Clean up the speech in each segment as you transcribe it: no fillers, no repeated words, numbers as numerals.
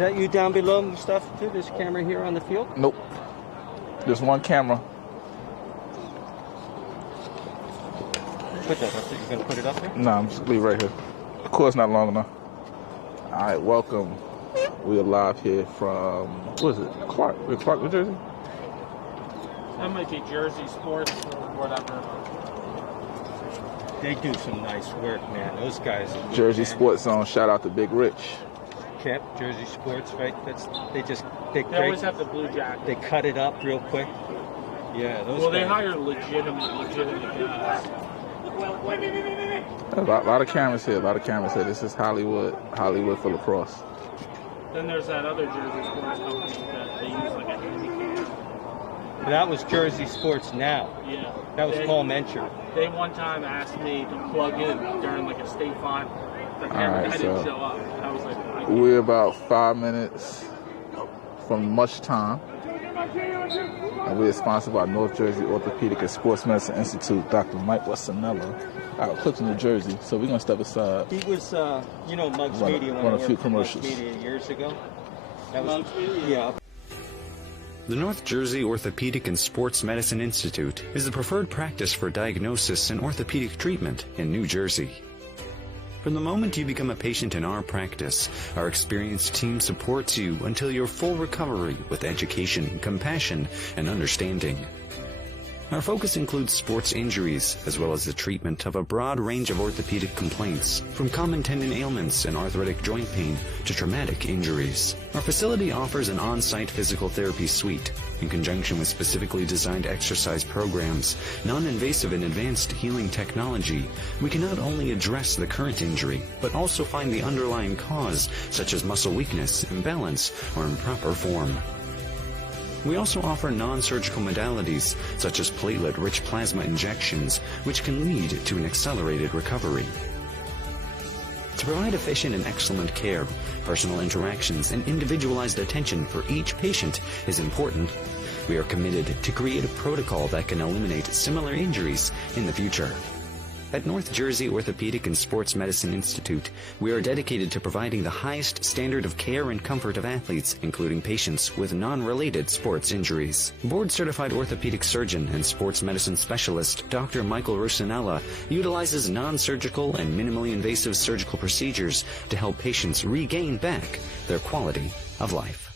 that you down below stuff too? There's a camera here on the field? Nope. There's one camera. Put that up there. You gonna put it up there? No, I'm just leave right here. The cord's not long enough. All right, welcome. We are live here from, what is it? Clark, New Jersey? That might be Jersey Sports or whatever. They do some nice work, man. Those guys. Jersey Sports Zone. Shout out to Big Rich. Kip, Jersey Sports, right? They always have the blue jacket. They cut it up real quick. Yeah, those. Well, guys. they hire legitimate guys. A lot of cameras here. This is Hollywood for lacrosse. Then there's that other Jersey Sports company that they use like a handicap. That was Jersey Sports Now. Yeah. That was Paul Mencher. They one time asked me to plug in during like a state final. The camera guy didn't show up. I was like, we're about 5 minutes from much time. And we are sponsored by North Jersey Orthopedic and Sports Medicine Institute, Dr. Mike Wasanella, out of Clifton, New Jersey. So we're going to step aside. He was, Muggs Media when run I a few worked for commercials. Muggs Media years ago. That was, Muggs Media? Yeah. The North Jersey Orthopedic and Sports Medicine Institute is the preferred practice for diagnosis and orthopedic treatment in New Jersey. From the moment you become a patient in our practice, our experienced team supports you until your full recovery with education, compassion, and understanding. Our focus includes sports injuries, as well as the treatment of a broad range of orthopedic complaints, from common tendon ailments and arthritic joint pain to traumatic injuries. Our facility offers an on-site physical therapy suite. In conjunction with specifically designed exercise programs, non-invasive and advanced healing technology, we can not only address the current injury, but also find the underlying cause, such as muscle weakness, imbalance, or improper form. We also offer non-surgical modalities, such as platelet-rich plasma injections, which can lead to an accelerated recovery. To provide efficient and excellent care, personal interactions and individualized attention for each patient is important. We are committed to create a protocol that can eliminate similar injuries in the future. At North Jersey Orthopedic and Sports Medicine Institute, we are dedicated to providing the highest standard of care and comfort of athletes, including patients with non-related sports injuries. Board-certified orthopedic surgeon and sports medicine specialist Dr. Michael Rusinella utilizes non-surgical and minimally invasive surgical procedures to help patients regain back their quality of life.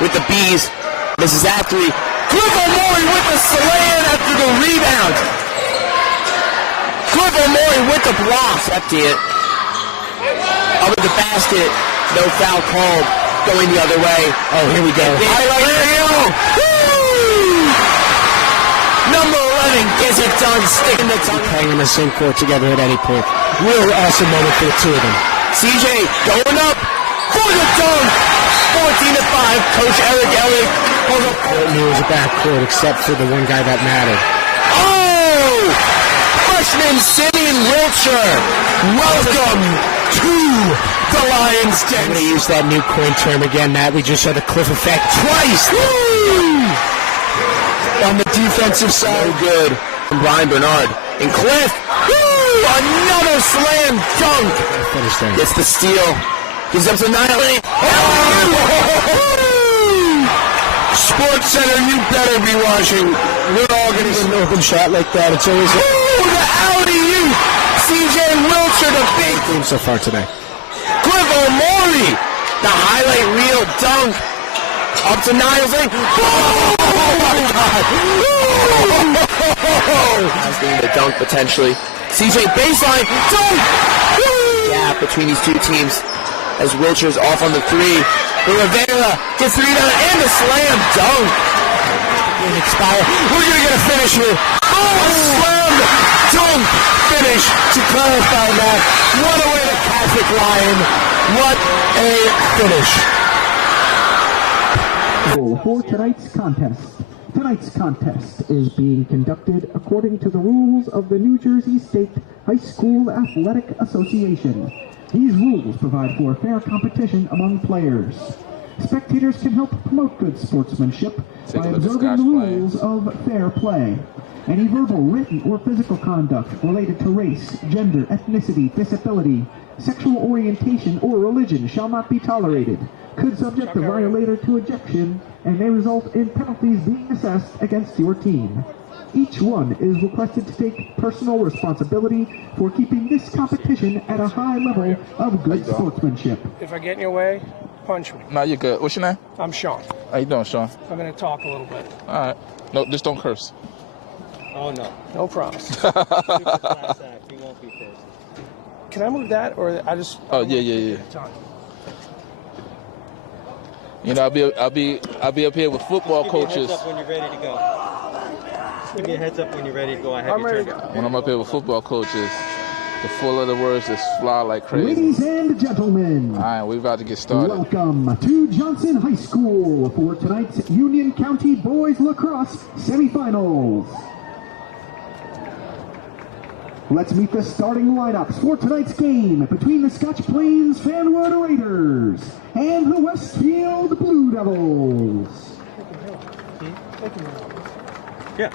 With the Bees, Mrs. Ackley, Cliff O'Mori with the slam after the rebound. Cliff O'Mori with the block. Empty it. Over the basket. No foul called. Going the other way. Oh, here we go. Highlight reel. Number 11 gets it done. Sticking the tongue. Playing in the same court together at any point. Really awesome moment for the two of them. CJ going up for the dunk. 14-5, Coach Eric Elliott pulls up. It was a backcourt except for the one guy that mattered. Oh! Freshman Simeon Wiltshire, welcome to the Lions Den. I'm going to use that new coin term again, Matt. We just saw the Cliff effect twice. Woo! On the defensive side. So good. From Brian Bernard. And Cliff, woo! Another slam dunk. Gets the steal. Gives up to Nile. Sports Center, you better be watching. We're all going to get an open shot like that. It's always the alley-oop. CJ Wiltshire, the big team so far today. Cliff O'Mori, the highlight reel dunk. Up to Niles. Oh, my God. That's the dunk potentially. CJ baseline, dunk. Gap between these two teams. As Wiltshire's off on the three. The Rivera gets the rebound and the slam dunk. Expire. We're going to get a finish here. Oh, slam dunk finish to clarify that. What a way to Catholic Lion. What a finish. For tonight's contest. Tonight's contest is being conducted according to the rules of the New Jersey State High School Athletic Association. These rules provide for fair competition among players. Spectators can help promote good sportsmanship by observing the rules of fair play. Any verbal, written, or physical conduct related to race, gender, ethnicity, disability, sexual orientation, or religion shall not be tolerated, could subject the violator to ejection, and may result in penalties being assessed against your team. Each one is requested to take personal responsibility for keeping this competition at a high level of good sportsmanship. If I get in your way, punch me. No, you're good. What's your name? I'm Sean. How you doing, Sean? I'm going to talk a little bit. All right. No, just don't curse. Oh, no. No promise. Super class act. He won't be first. Can I move that, or I just? Oh, yeah. You know, I'll be up here with football coaches. Give me a heads up when you're ready to go. Give me a heads up when you're ready to go. I'm ready to go. When I'm up here with football coaches, the full of the words just fly like crazy. Ladies and gentlemen, all right, we're about to get started. Welcome to Johnson High School for tonight's Union County Boys Lacrosse semifinals. Let's meet the starting lineups for tonight's game between the Scotch Plains Fanwood Raiders and the Westfield Blue Devils. Yeah.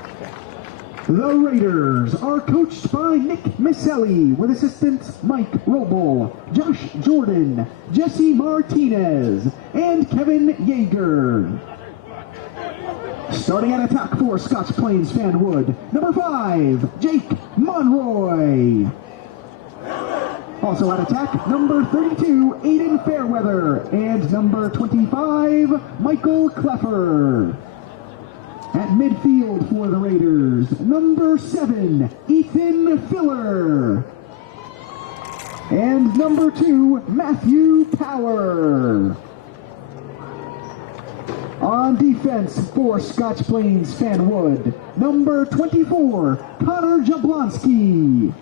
The Raiders are coached by Nick Misselli with assistants Mike Roble, Josh Jordan, Jesse Martinez, and Kevin Yeager. Starting at attack for Scotch Plains Fanwood, number 5, Jake Monroy. Also at attack, number 32, Aiden Fairweather, and number 25, Michael Cleffer. At midfield for the Raiders, number 7, Ethan Filler. And number 2, Matthew Power. On defense for Scotch Plains Fanwood, number 24, Connor Jablonski.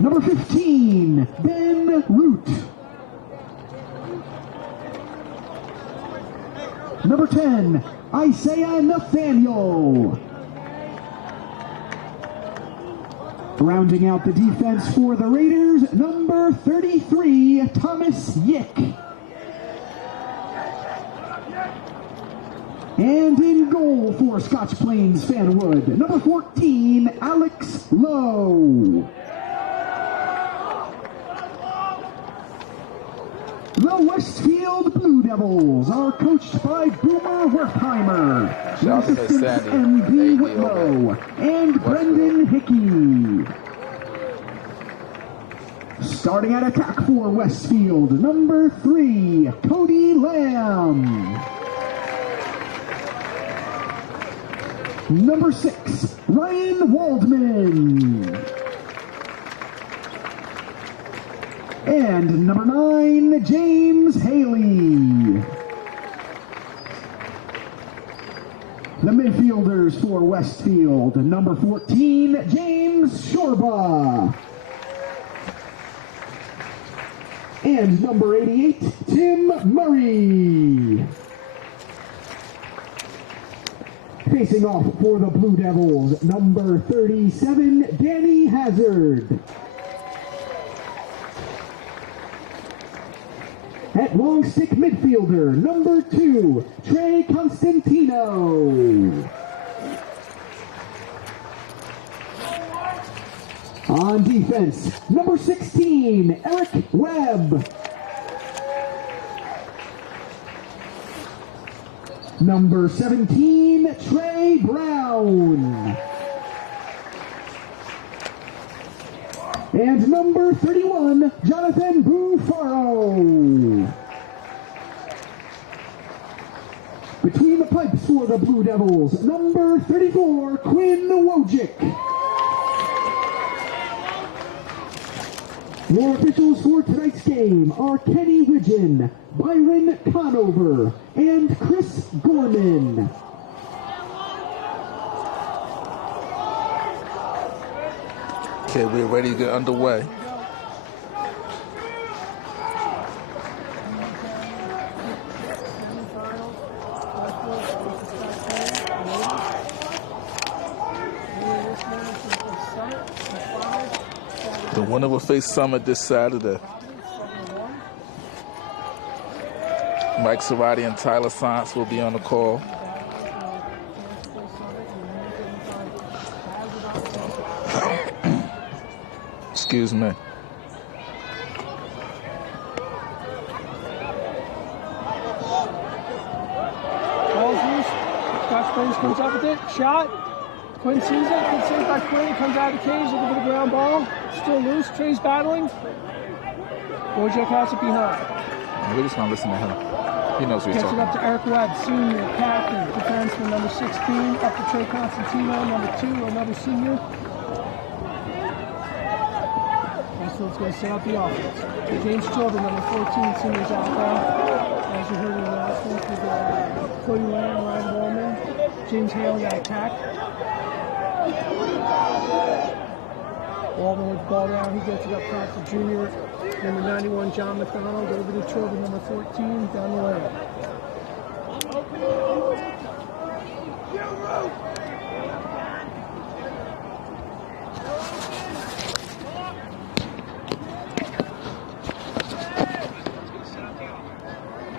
Number 15, Ben Root. Number 10, Isaiah Nathaniel. Rounding out the defense for the Raiders, number 33, Thomas Yick. And in goal for Scotch Plains Fanwood, number 14, Alex Lowe. The Westfield Blue Devils are coached by Boomer Wertheimer, assistants M.B. Whitlow, and Brendan Hickey. Starting at attack for Westfield, number 3, Cody Lamb. Number 6, Ryan Waldman. And number 9, James Haley. The midfielders for Westfield, number 14, James Shorba. And number 88, Tim Murray. Facing off for the Blue Devils, number 37, Danny Hazard. At long stick midfielder, number 2, Trey Constantino. On defense, number 16, Eric Webb. Number 17, Trey Brown. And number 31, Jonathan Bufaro. Between the pipes for the Blue Devils, number 34, Quinn Wojcik. Your officials for tonight's game are Kenny Widgeon, Byron Conover, and Chris Gorman. Okay, we're ready to get underway. The winner will face Summit this Saturday. Mike Cerati and Tyler Science will be on the call. Excuse me. Ball's loose. Scotch Plains comes up with it. Shot. Quinn sees it. Good save by Quinn. Comes out of the cage looking for the ground ball. Still loose. Trey's battling. Wojciech has it behind. We're just going to listen to him. He knows what he's talking about. Gets it up to Eric Webb, senior, captain, defenseman, number 16. Up to Trey Constantino, number 2, another senior. Westfield's going to set up the offense. James Chilton, number 14, seniors out there. As you heard in the announcement, with Cody Lamb, Ryan Wallman, James Hale got attacked. Wallman with the ball down, he gets it up top to junior, number 91, John McDonald, over to Chilton, number 14, down the lane.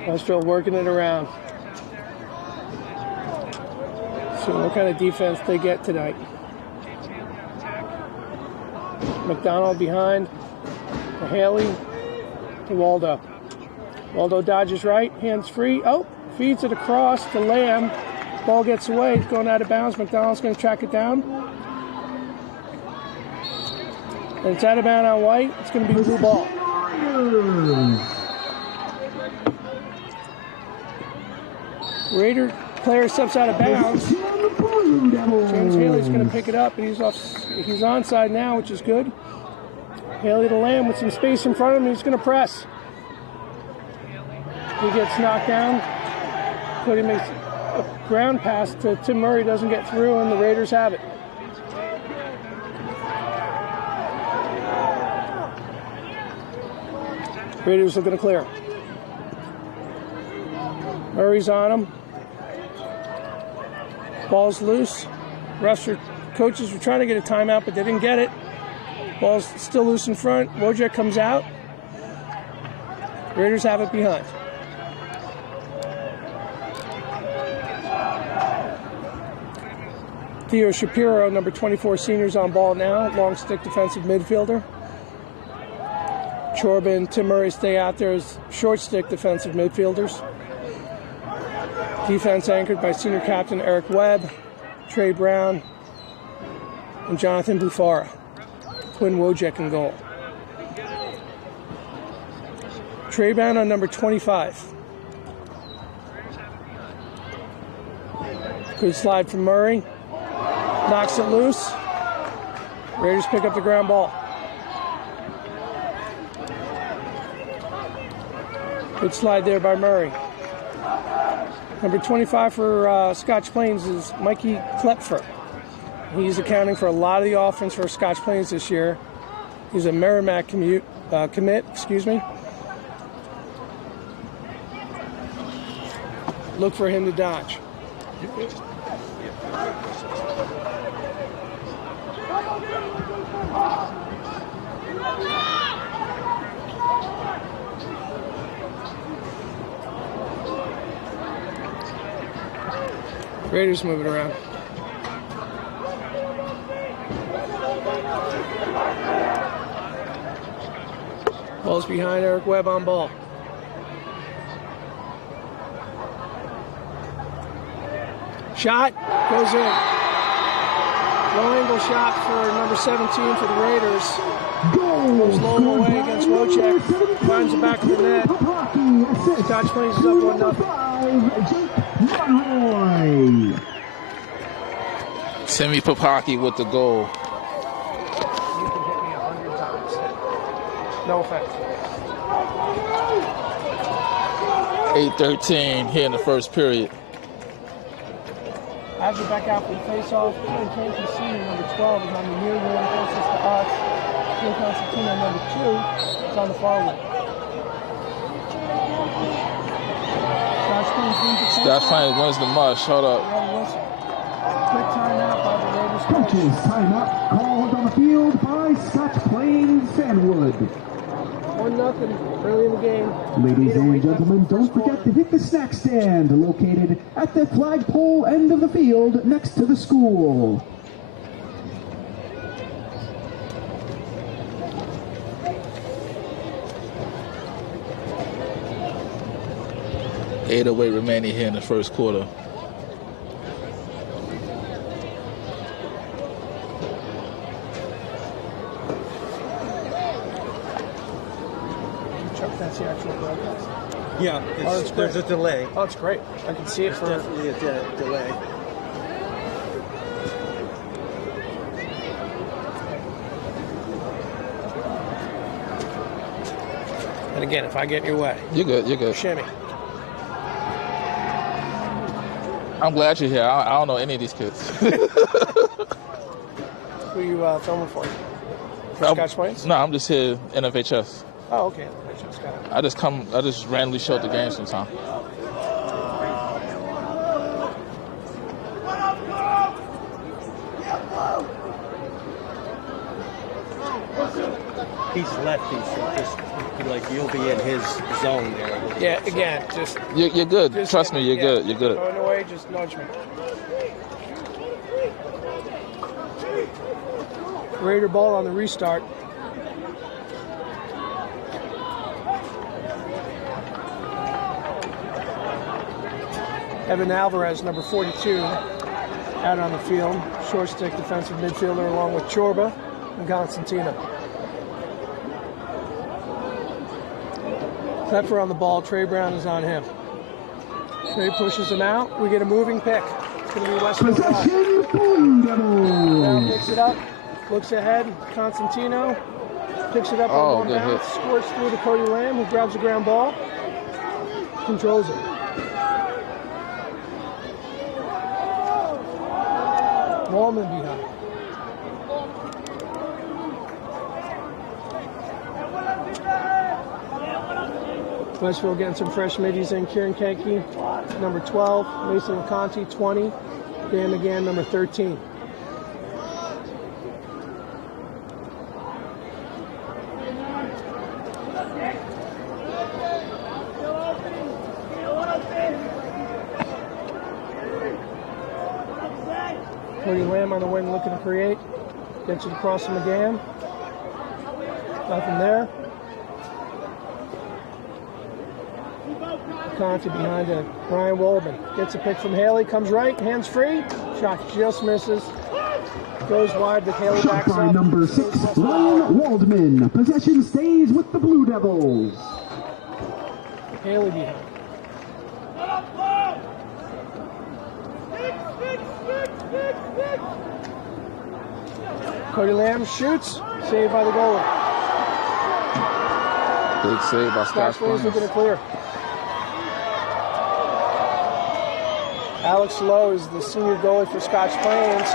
Westfield working it around. So what kind of defense they get tonight. McDonald behind to Haley to Waldo. Waldo dodges right, hands free. Oh, feeds it across to Lamb. Ball gets away, it's going out of bounds. McDonald's going to track it down. And it's out of bounds on white. It's going to be blue ball. Raider player steps out of bounds. James Haley's going to pick it up, and he's onside now, which is good. Haley to Lamb with some space in front of him. He's going to press. He gets knocked down. Cody makes a ground pass to Tim Murray, doesn't get through, and the Raiders have it. Raiders looking to clear. Murray's on him. Ball's loose. Coaches were trying to get a timeout, but they didn't get it. Ball's still loose in front. Wojciech comes out. Raiders have it behind. Theo Shapiro, number 24, seniors on ball now. Long stick defensive midfielder. Chorba and Tim Murray stay out there as short stick defensive midfielders. Defense anchored by senior captain Eric Webb, Trey Brown, and Jonathan Bufara. Quinn Wojciech in goal. Trey Brown on number 25. Good slide from Murray. Knocks it loose. Raiders pick up the ground ball. Good slide there by Murray. Number 25 for Scotch Plains is Mikey Klepfer. He's accounting for a lot of the offense for Scotch Plains this year. He's a Merrimack commit. Look for him to dodge. Raiders moving around. Ball's behind Eric Webb on ball. Shot goes in. Low angle shot for number 17 for the Raiders. Goes low away against Wojciech. Finds the back of the net. Scotch Plains is up 1-0. Timmy Papaki with the goal. You can hit me 100 times. No offense. 8-13 here in the first period. I As we're back out for the face-off, Kieran Kankey Sr., number 12, is on the near wing, closest to us. Joe Constantino, number 2, is on the far wing. Scotch Plains wins the mush. Hold up. Quick timeout by the Raiders. Coaches, timeout called on the field by Scotch Plains Fanwood. 1-0 early in the game. Ladies and gentlemen, don't forget to hit the snack stand located at the flagpole end of the field next to the school. Eight away remaining here in the first quarter. That's the actual broadcast. Yeah, there's a delay. Oh, it's great. I can see it for Definitely a delay. And again, if I get in your way, You're good. You're good. shimmy. I'm glad you're here. I don't know any of these kids. Who are you filming for? Scotch Plains? No, I'm just here in FHS. Oh, okay. Just got it. I just randomly show up the game sometime. He's lefty, so just like you'll be in his zone there. Yeah, again, just You're good. Trust me, you're good. You're good. going away, just nudge me. Raider ball on the restart. Evan Alvarez, number 42, out on the field. Short stick defensive midfielder along with Chorba and Constantino. Pfeffer on the ball. Trey Brown is on him. Trey pushes him out. We get a moving pick. It's going to be Westfield. Brown picks it up. Looks ahead. Constantino picks it up on one bounce. Squirts through to Cody Lamb, who grabs the ground ball. Controls it. Wallman behind. Westfield getting some fresh middies in. Kieran Kankey, number 12. Mason LeConte, 20. Dan McGann, number 13. Cody Lamb on the wing looking to create. Gets it across to McGann. Nothing there. Conte behind it. Brian Waldman gets a pick from Haley. Comes right. Hands free. Shot just misses. Goes wide with Haley backs Shot by up. number 6, Ryan Waldman. Possession stays with the Blue Devils. Haley behind. Cody Lamb shoots. Saved by the goalie. Big save by Scotch Plains looking to Plains. clear. Alex Lowe is the senior goalie for Scotch Plains.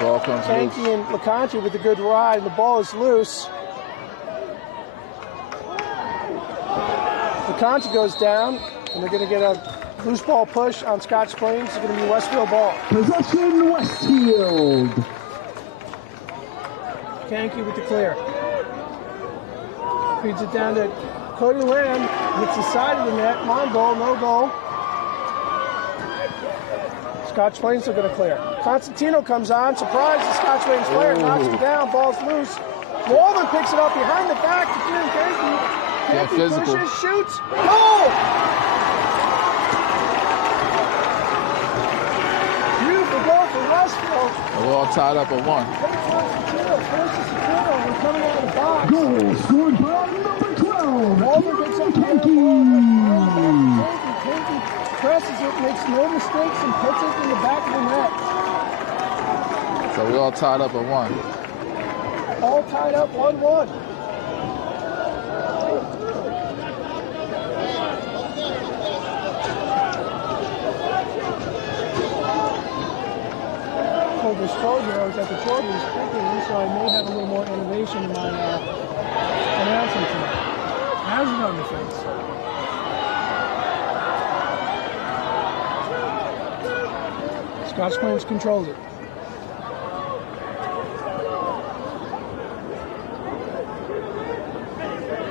Ball comes loose. Kankey and LeConte with a good ride, and the ball is loose. LeConte goes down, and they're going to get a loose ball push on Scotch Plains. It's going to be Westfield ball. Possession Westfield. Kankey with the clear. Feeds it down to Cody Lamb. Hits the side of the net. On goal, no goal. Scotch Plains are going to clear. Constantino comes on. Surprise, the Scotch Plains player. Knocks it down. Ball's loose. Waldman picks it up behind the back to Kieran Kankey. Kankey pushes, shoots. Goal! Beautiful goal for Westfield. We're all tied up at 1. We're coming out of the box. Goal scored by number 12, Waldman picks up Kankey. Kankey presses it, makes no mistakes, and puts it in the back of the net. So we're all tied up at 1. All tied up 1-1. full disclosure, I was at the Jordan's picking, so I may have a little more innovation in my announcement tonight. How's it on the face? Scotch Plains controlled it.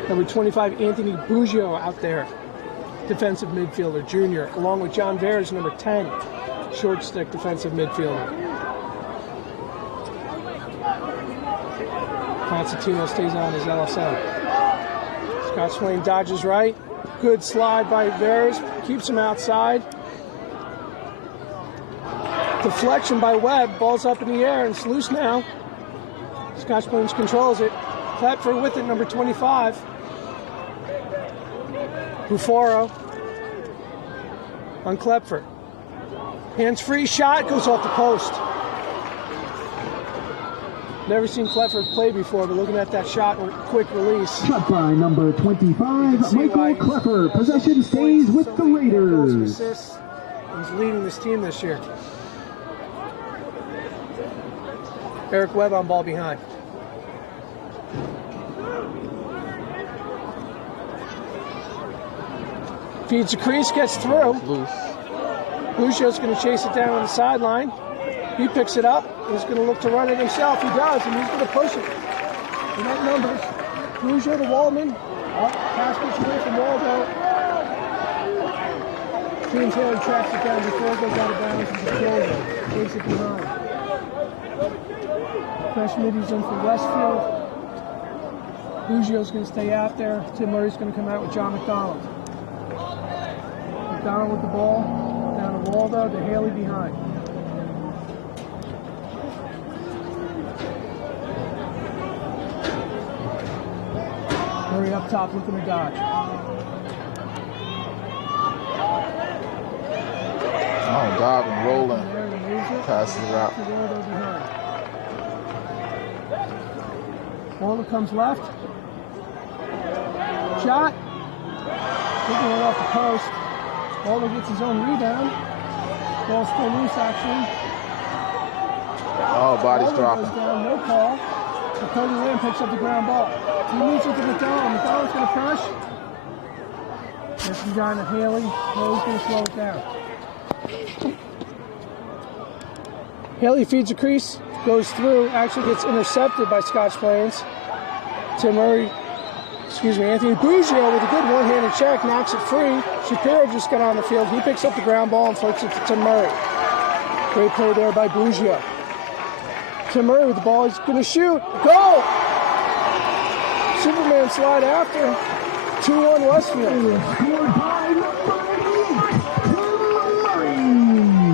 Number 25, Anthony Buggio out there, defensive midfielder, junior, along with John Veres, number 10, short stick defensive midfielder. Constantino stays on his LSM. Scott Swain dodges right. Good slide by Veres, keeps him outside. Deflection by Webb, ball's up in the air, and it's loose now. Scotch Plains controls it. Klepfer with it, number 25. Bufaro on Klepfer. Hands free shot, goes off the post. Never seen Klepfer play before, but looking at that shot, quick release. Shot by number 25, Michael Klepfer. Possession stays with the Raiders. He's leading this team this year. Eric Webb on ball behind. Feeds the crease, gets through. Lucio's going to chase it down on the sideline. He picks it up. He's going to look to run it himself. He does, and he's going to push it. He got numbers. Lucio to Waldman. Pass gets away from Waldo. James Haley tracks it down before it goes out of bounds. He's a closer. Takes it behind. Fresh middies in for Westfield. Lucio's going to stay out there. Tim Murray's going to come out with John McDonald. McDonald with the ball. Down to Waldo, to Haley behind. Murray up top looking to dodge. Oh, diving, rolling. Passes it out. Waldo comes left. Shot. Taking it off the post. Waldo gets his own rebound. Ball's still loose, actually. Oh, body's Waldo dropping. goes down, no call. So Cody Lamb picks up the ground ball. He moves it to McDonald. McDonald's going to push. There's some guy to Haley. Haley's going to slow it down. Haley feeds the crease, goes through, actually gets intercepted by Scotch Plains. Anthony Buggio with a good one-handed check, knocks it free. Shapiro just got on the field. He picks up the ground ball and flicks it to Tim Murray. Great play there by Buggio. Tim Murray with the ball, he's going to shoot. Goal! Superman slide after. 2-1 Westfield.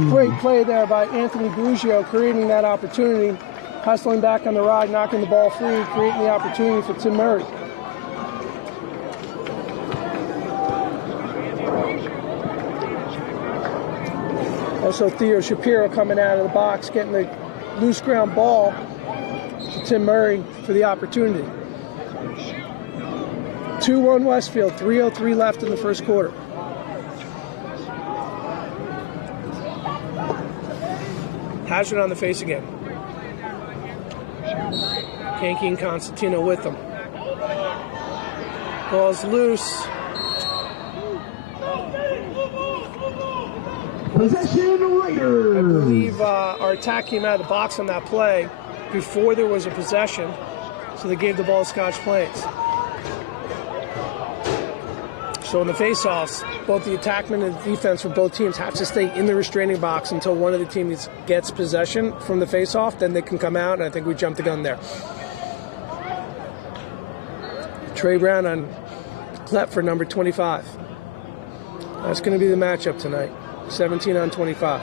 Great play there by Anthony Buggio, creating that opportunity. Hustling back on the ride, knocking the ball free, creating the opportunity for Tim Murray. Also Theo Shapiro coming out of the box, getting the loose ground ball to Tim Murray for the opportunity. 2-1 Westfield, 3:03 left in the first quarter. Hazard on the face again. Yankee and Constantino with them. Ball's loose. Possession Raiders. I believe our attack came out of the box on that play before there was a possession, so they gave the ball to Scotch Plains. So in the face-offs, both the attackman and the defense for both teams have to stay in the restraining box until one of the teams gets possession from the face-off. Then they can come out, and I think we jumped the gun there. Trey Brown on Klepfer, number 25. That's going to be the matchup tonight. 17-on-25.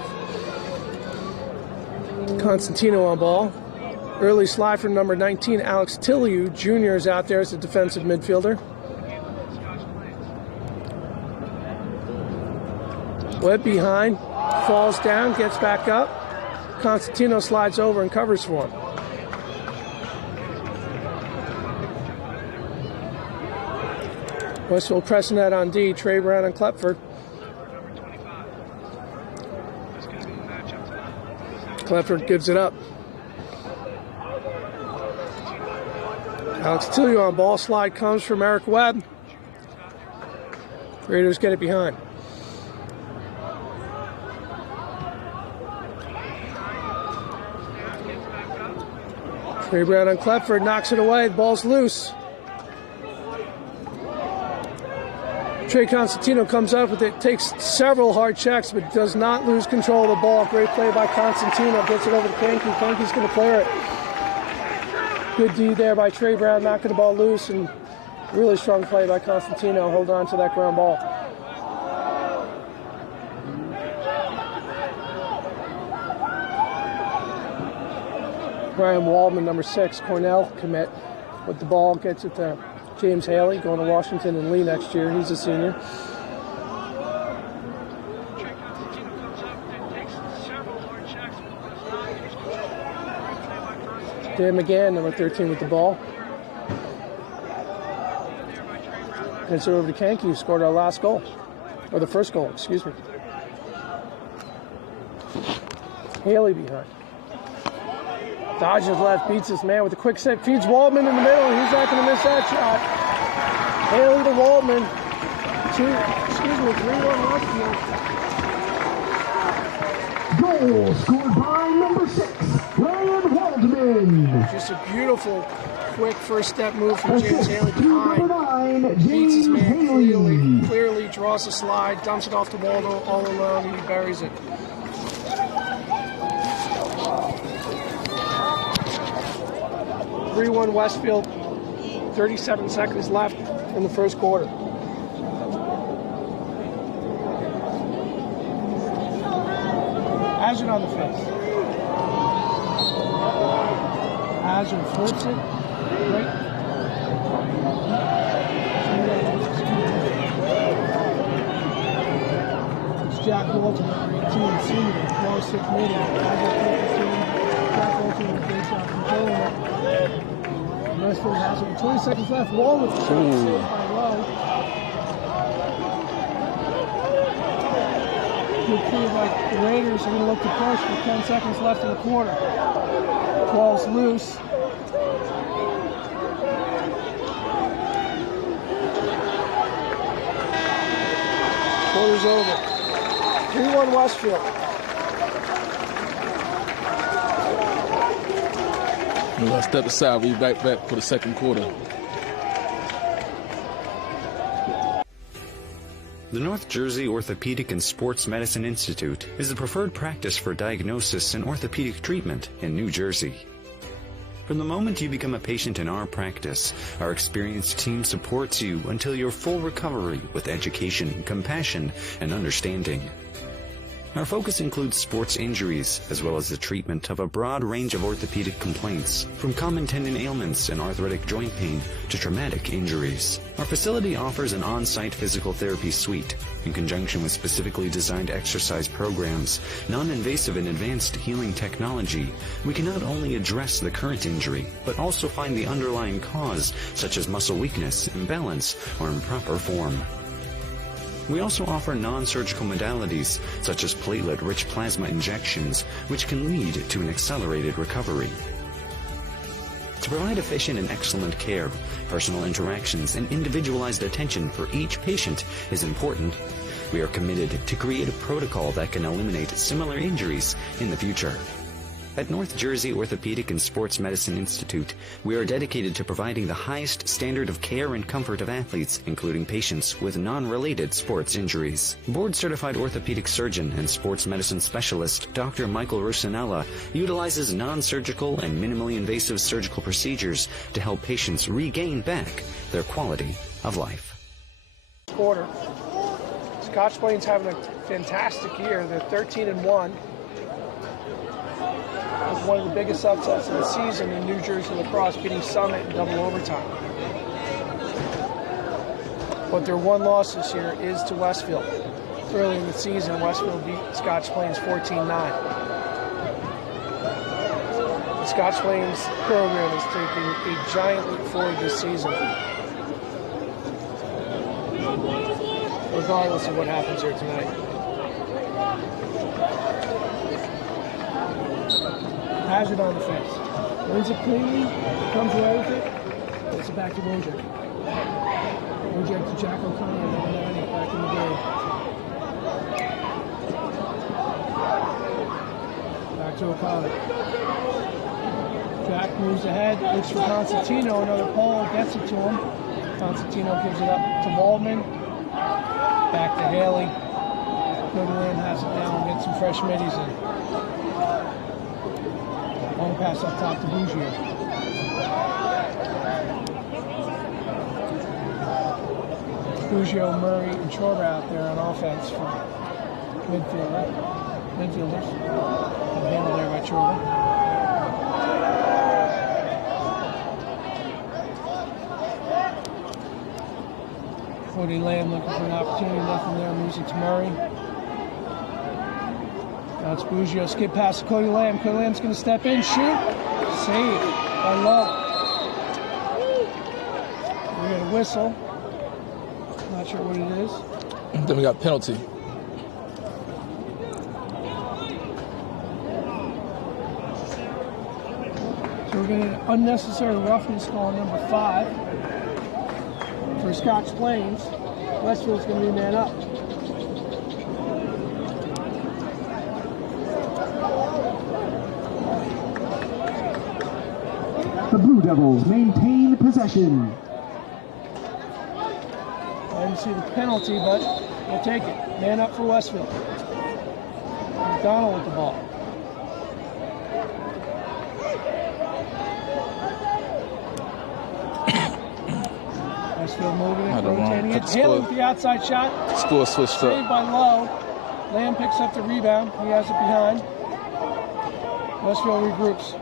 Constantino on ball. Early slide from number 19, Alex Tilliu Jr. is out there as a defensive midfielder. Webb behind, falls down, gets back up. Constantino slides over and covers for him. Westfield pressing that on D, Trey Brown and Klepfer. Clifford gives it up. Alex Tillion on ball slide comes from Eric Webb. Raiders get it behind. Trey Brown on Clifford, knocks it away, the ball's loose. Trey Constantino comes up with it, takes several hard checks, but does not lose control of the ball. Great play by Constantino, gets it over to Kanke. Kanke's going to clear it. Good D there by Trey Brown, knocking the ball loose, and really strong play by Constantino, hold on to that ground ball. Brian Waldman, number 6, Cornell commit with the ball, gets it to James Haley, going to Washington and Lee next year. He's a senior. Dan McGann, number 13, with the ball. Gets it over to Kanke, who scored our last goal. Or the first goal, excuse me. Haley behind. Dodges left, beats his man with a quick save, feeds Waldman in the middle. He's not going to miss that shot. Haley to Waldman. 3-1 Westfield. Goal scored by number 6, Ryan Waldman. Just a beautiful, quick first step move from James Haley behind. Beats his man clearly, draws a slide, dumps it off the wall all alone, and he buries it. 3-1 Westfield, 37 seconds left in the first quarter. Hazard on the face. Hazard flips it. Right. It's Jack Walton, number 18, senior, long 6 medium. Jack Walton with a great shot controlling it. Westfield has it. 20 seconds left. Wall with the shot saved by Lowe. Good play by the Raiders. They're going to look to push with 10 seconds left in the quarter. Ball's loose. Quarter's over. 3-1 Westfield. We'll step aside. We'll be back for the second quarter. The North Jersey Orthopedic and Sports Medicine Institute is the preferred practice for diagnosis and orthopedic treatment in New Jersey. From the moment you become a patient in our practice, our experienced team supports you until your full recovery with education, compassion, and understanding. Our focus includes sports injuries, as well as the treatment of a broad range of orthopedic complaints, from common tendon ailments and arthritic joint pain to traumatic injuries. Our facility offers an on-site physical therapy suite. In conjunction with specifically designed exercise programs, non-invasive and advanced healing technology, we can not only address the current injury, but also find the underlying cause, such as muscle weakness, imbalance, or improper form. We also offer non-surgical modalities, such as platelet-rich plasma injections, which can lead to an accelerated recovery. To provide efficient and excellent care, personal interactions and individualized attention for each patient is important. We are committed to create a protocol that can eliminate similar injuries in the future. At North Jersey Orthopedic and Sports Medicine Institute, we are dedicated to providing the highest standard of care and comfort of athletes, including patients with non-related sports injuries. Board-certified orthopedic surgeon and sports medicine specialist Dr. Michael Rusinella utilizes non-surgical and minimally invasive surgical procedures to help patients regain back their quality of life. Quarter. Scotch Plains having a fantastic year. They're 13-1. Was one of the biggest upsets of the season in New Jersey Lacrosse, beating Summit in double overtime. But their one loss this year is to Westfield. Early in the season, Westfield beat Scotch Plains 14-9. The Scotch Plains program is taking a giant leap forward this season, regardless of what happens here tonight. Has it on the fence. Wins it cleanly, comes away with it, gets it back to Wojak. Wojak to Jack O'Connor, number 90, back in the game. Back to O'Connor. Jack moves ahead, looks for Constantino, another pole, gets it to him. Constantino gives it up to Waldman. Back to Haley. Cody Lamb has it now and gets some fresh middies in. Long pass up top to Bougier. Bougier, Murray, and Schroeder out there on offense for midfielders. And handled there by Schroeder. Cody Lamb looking for an opportunity, nothing there, moves it to Murray. Now it's Bougier, skip pass to Cody Lamb. Cody Lamb's going to step in, shoot, save by Lowe. We got a whistle. Not sure what it is. Then we got penalty. So we're going to get an unnecessary roughness call number 5 for Scotch Plains. Westfield's going to be man up. The Blue Devils maintain possession. I didn't see the penalty, but we'll take it. Man up for Westfield. McDonald with the ball. Westfield moving it, rotating it. Haley with the outside shot. Score switched up. Saved by Lowe. Lamb picks up the rebound. He has it behind. Westfield regroups.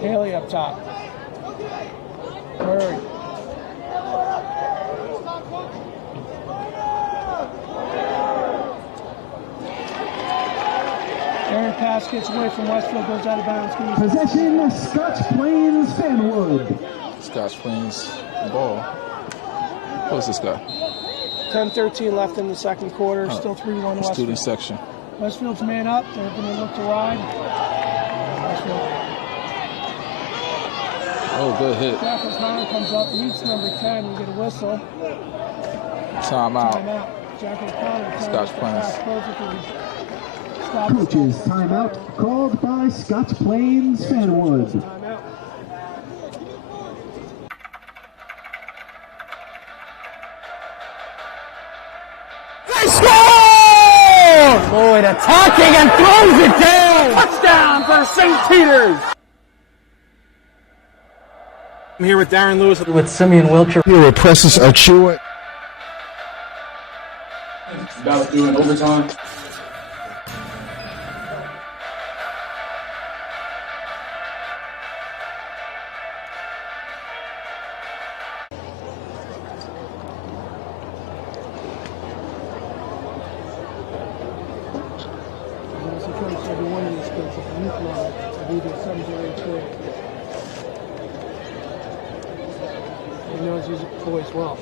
Haley up top. Murray. Aaron pass gets away from Westfield, goes out of bounds. Possession, Scotch Plains Fanwood. Scotch Plains ball. What's this guy? 10-13 left in the second quarter. Still 3-1 Westfield. Student section. Westfield's man up. They're going to look to ride. Westfield. Oh, good hit. Jack O'Connor comes up, meets number 10. We get a whistle. Timeout. Timeout. Jack O'Connor. Scotch Plains. Coaches timeout called by Scotch Plains Fanwood. Timeout. They score! Lloyd attacking and throws it down! Touchdown for St. Peter's! I'm here with Darren Lewis. With Simeon Wilcher. Here with Precious Achua. About doing overtime. He knows he's poised well.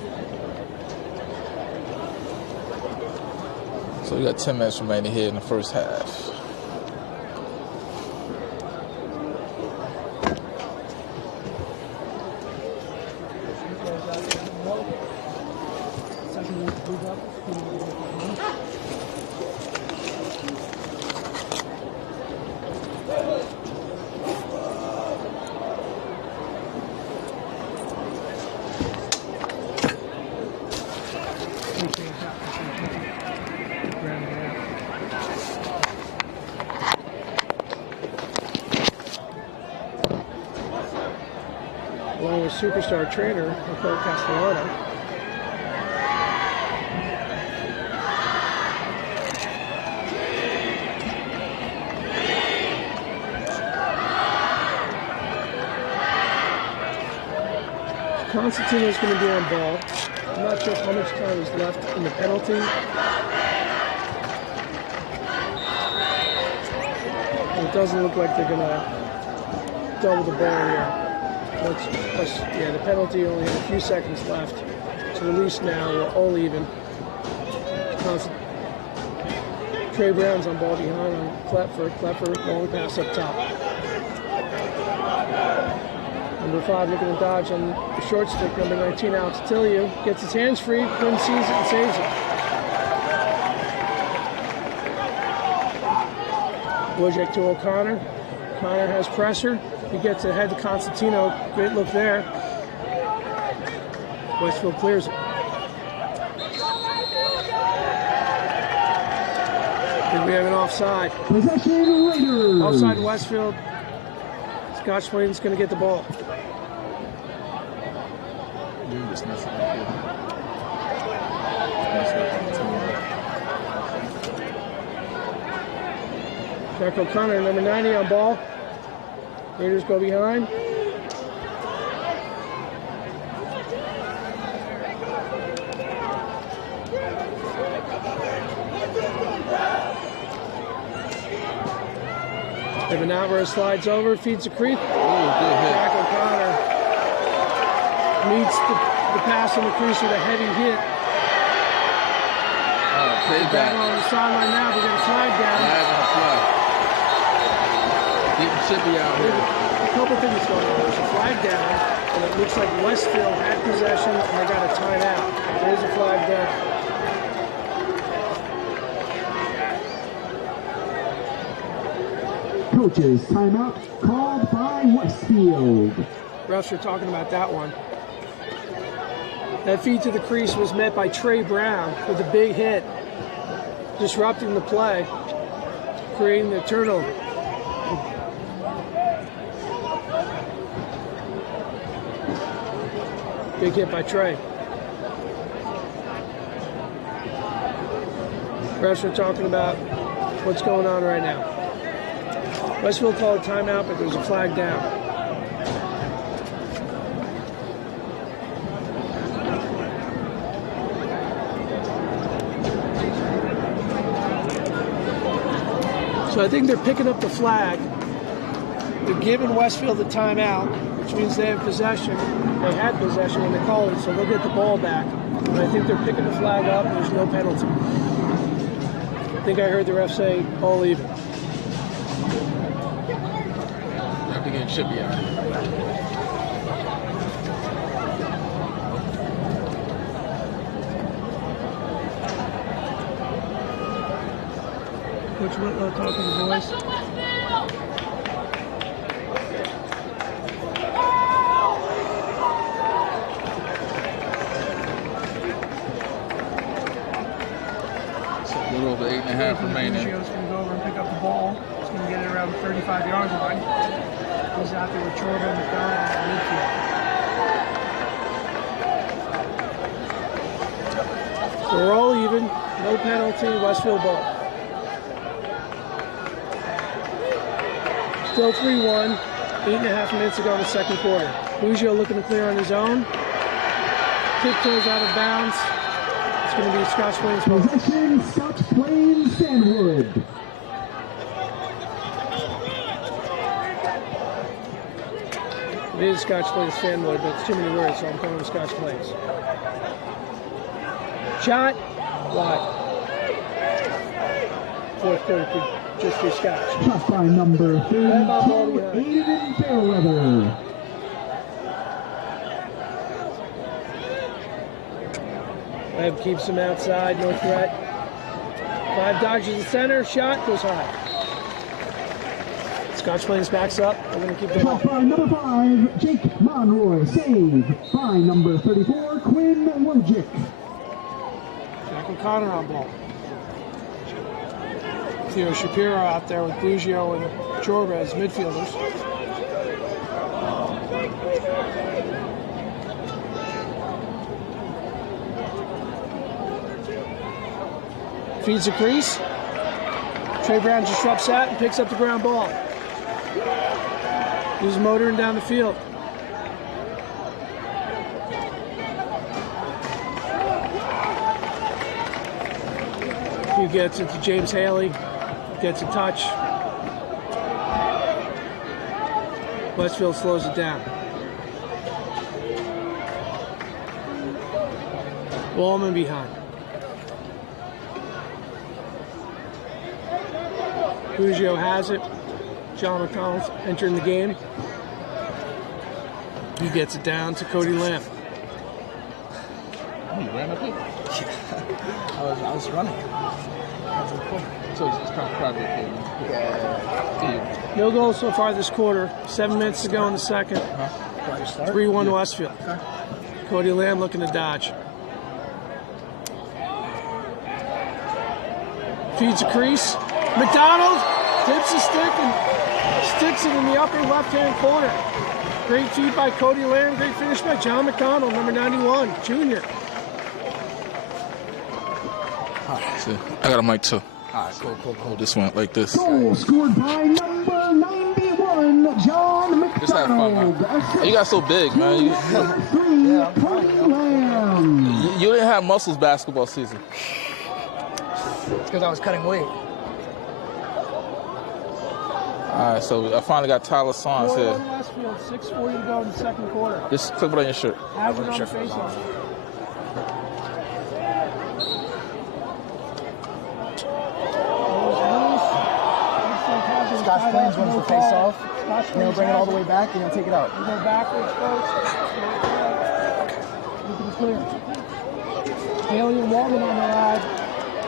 So we got 10 minutes remaining here in the first half. Along with superstar trainer Nicole Castellano. Constantino's going to be on ball. I'm not sure how much time is left in the penalty. It doesn't look like they're going to double the ball here. Yeah, the penalty only had a few seconds left. It's released now. We're all even. Trey Brown's on ball behind on Klepfer. Klepfer, long pass up top. Number 5 looking to dodge on the short stick. Number 19, Alex Tilliu. Gets his hands free. Quinn sees it and saves it. Wojcik to O'Connor. O'Connor has pressure. He gets ahead to Constantino. Great look there. Westfield clears it. I think we have an offside. Possession Raiders. Offside Westfield. Scotch Plain's going to get the ball. Jack O'Connor, number 90 on ball. Raiders go behind. They have an out where it slides over, feeds a creep. Jack O'Connor meets the pass on the crease with a heavy hit. Back on the sideline now, we get a flag down. Getting chippy out here. A couple things going on. There's a flag down, and it looks like Westfield had possession, and they got a timeout. There's a flag down. Coaches, timeout called by Westfield. Refs are talking about that one. That feed to the crease was met by Trey Brown with a big hit, disrupting the play, creating the turnover. Big hit by Trey. Refs are talking about what's going on right now. Westfield called a timeout, but there's a flag down. So I think they're picking up the flag. They're giving Westfield the timeout, which means they have possession. They had possession when they called it, so they'll get the ball back. And I think they're picking the flag up. There's no penalty. I think I heard the ref say all even. Getting chippy out. Coach Whitlow talking to the boys. It's a little over 8.5 remaining. Gio's going to go over and pick up the ball. He's going to get it around the 35-yard line. He's out there with Chorba and McDonald in the midfield. So we're all even. No penalty. Westfield ball. Still 3-1. 8.5 minutes to go in the second quarter. Bugio looking to clear on his own. Tiptoes out of bounds. It's going to be Scotch Plains ball. Possession, Scotch Plains Sandwood. It is Scotch Plains Fanwood, but it's too many words, so I'm calling them Scotch Plains. Shot. Wide. Fourth quarter could just be Scotch. Shot by number 32, Aiden Fairweather. Webb keeps him outside, no threat. 5 dodges the center, shot goes high. Scotch Plains backs up. We're going to keep the ball. Shot by number 5, Jake Monroy. Save by number 34, Quinn Wojcik. Jack O'Connor on ball. Theo Shapiro out there with Bugio and Chorba as midfielders. Feeds the crease. Trey Brown disrupts that and picks up the ground ball. He's motoring down the field. He gets it to James Haley. Gets a touch. Westfield slows it down. Wallman behind. Bugio has it. John McDonald's entering the game. He gets it down to Cody Lamb. Oh, you ran up it? I was running. So it's probably yeah. No goals so far this quarter. 7 minutes to go in the second. 3-1 Westfield. Cody Lamb looking to dodge. Feeds a crease. McDonald tips a stick and sticks it in the upper left-hand corner. Great feed by Cody Lamb. Great finish by John McDonald, number 91, junior. See, I got a mic too. All right, cool. Hold this one like this. Goal scored by number 91, John McDonald. Just have fun, man. You got so big, man. Number 3, Cody Lamb. You didn't have muscles basketball season. It's because I was cutting weight. All right, so I finally got Tyler Sons here. 4-1 Westfield, 6:40 to go in the second quarter. Just clip it on your shirt. Has it on the face-off. Scotch Plains wins the face-off. And he'll bring it all the way back and he'll take it out. We'll go backwards first. Look at the clear. Haley and Walden on the ride.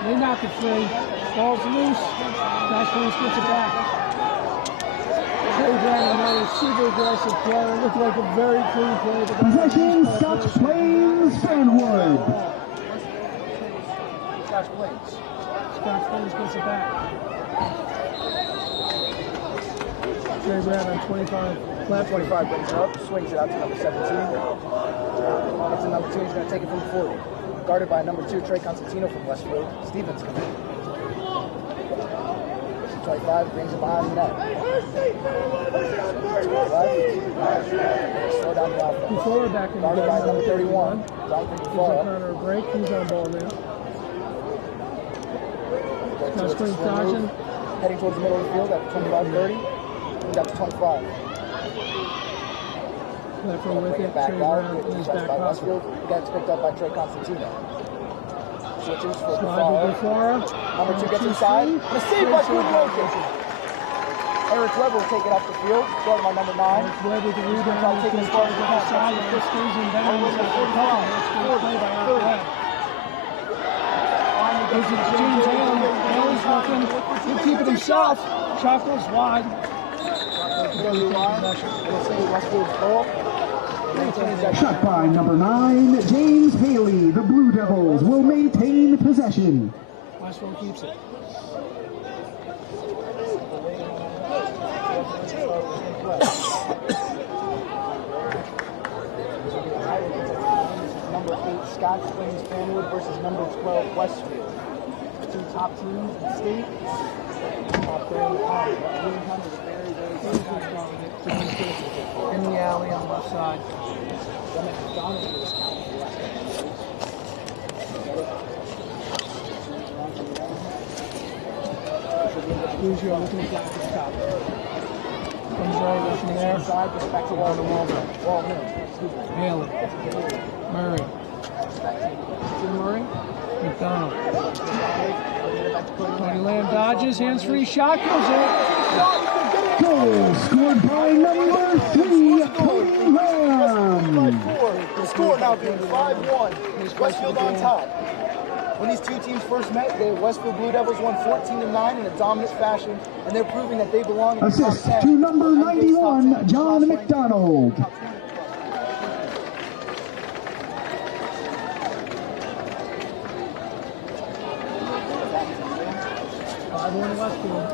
They knock it free. Ball's loose. Scotch Plains gets it back. Trey Brown, another super aggressive player. Looked like a very clean play. Possession, Scotch Plains, Fanwood. Scotch Plains. Scotch Plains gets it back. Trey Brown on 25. Left 25 brings it up, swings it out to number 17. That's a number 2. He's going to take it from 40. Guarded by number 2, Trey Constantino from Westfield. Stevens coming in. 25 brings it behind the net. 25. Slow down the offense. Before back in the Guarded game, by number 31. Jonathan Gives Bufora. O'Connor a break. He's on ball now. Scotch Plains dodging. Heading towards the middle of the field at 25-30. He's up to 25. Left row with Bring it. it back Trey out. Brown in his Gets back by pocket. Westfield. Gets picked up by Trey Constantino. Switches for Slide with Bufora. Bufora. Number 2 gets inside. And a save by Quinn Wilkins. Eric Weber will take it up the field. Guarded by number 9. Webb with the Try to rebound. take it as far as he can. Side of the squeezing down. Over That's to 45. a good play by Webb. This is James Haley. Haley's looking. He'll keep it himself. Shot goes wide. Shot by number 9, James Haley. The Blue Devils will maintain possession. Westfield keeps it. Number 8, Scotch Plains Fanwood versus number 12, Westfield. 2 top teams in the state. Top player in the county. William County is very, very good. In the alley on the left side. Bugio looking at the top. Comes over from there. Side, gets back to Walden. Haley. Murray. Murray. McDonald. Cody Lamb dodges. Hands free. Shot goes in. Goal scored by number 3, Cody Lamb. The score now being 5-1. Westfield on top. When these two teams first met, the Westfield Blue Devils won 14-9 in a dominant fashion, and they're proving that they belong in the top Assist 10. to number 91, John McDonald. Westfield.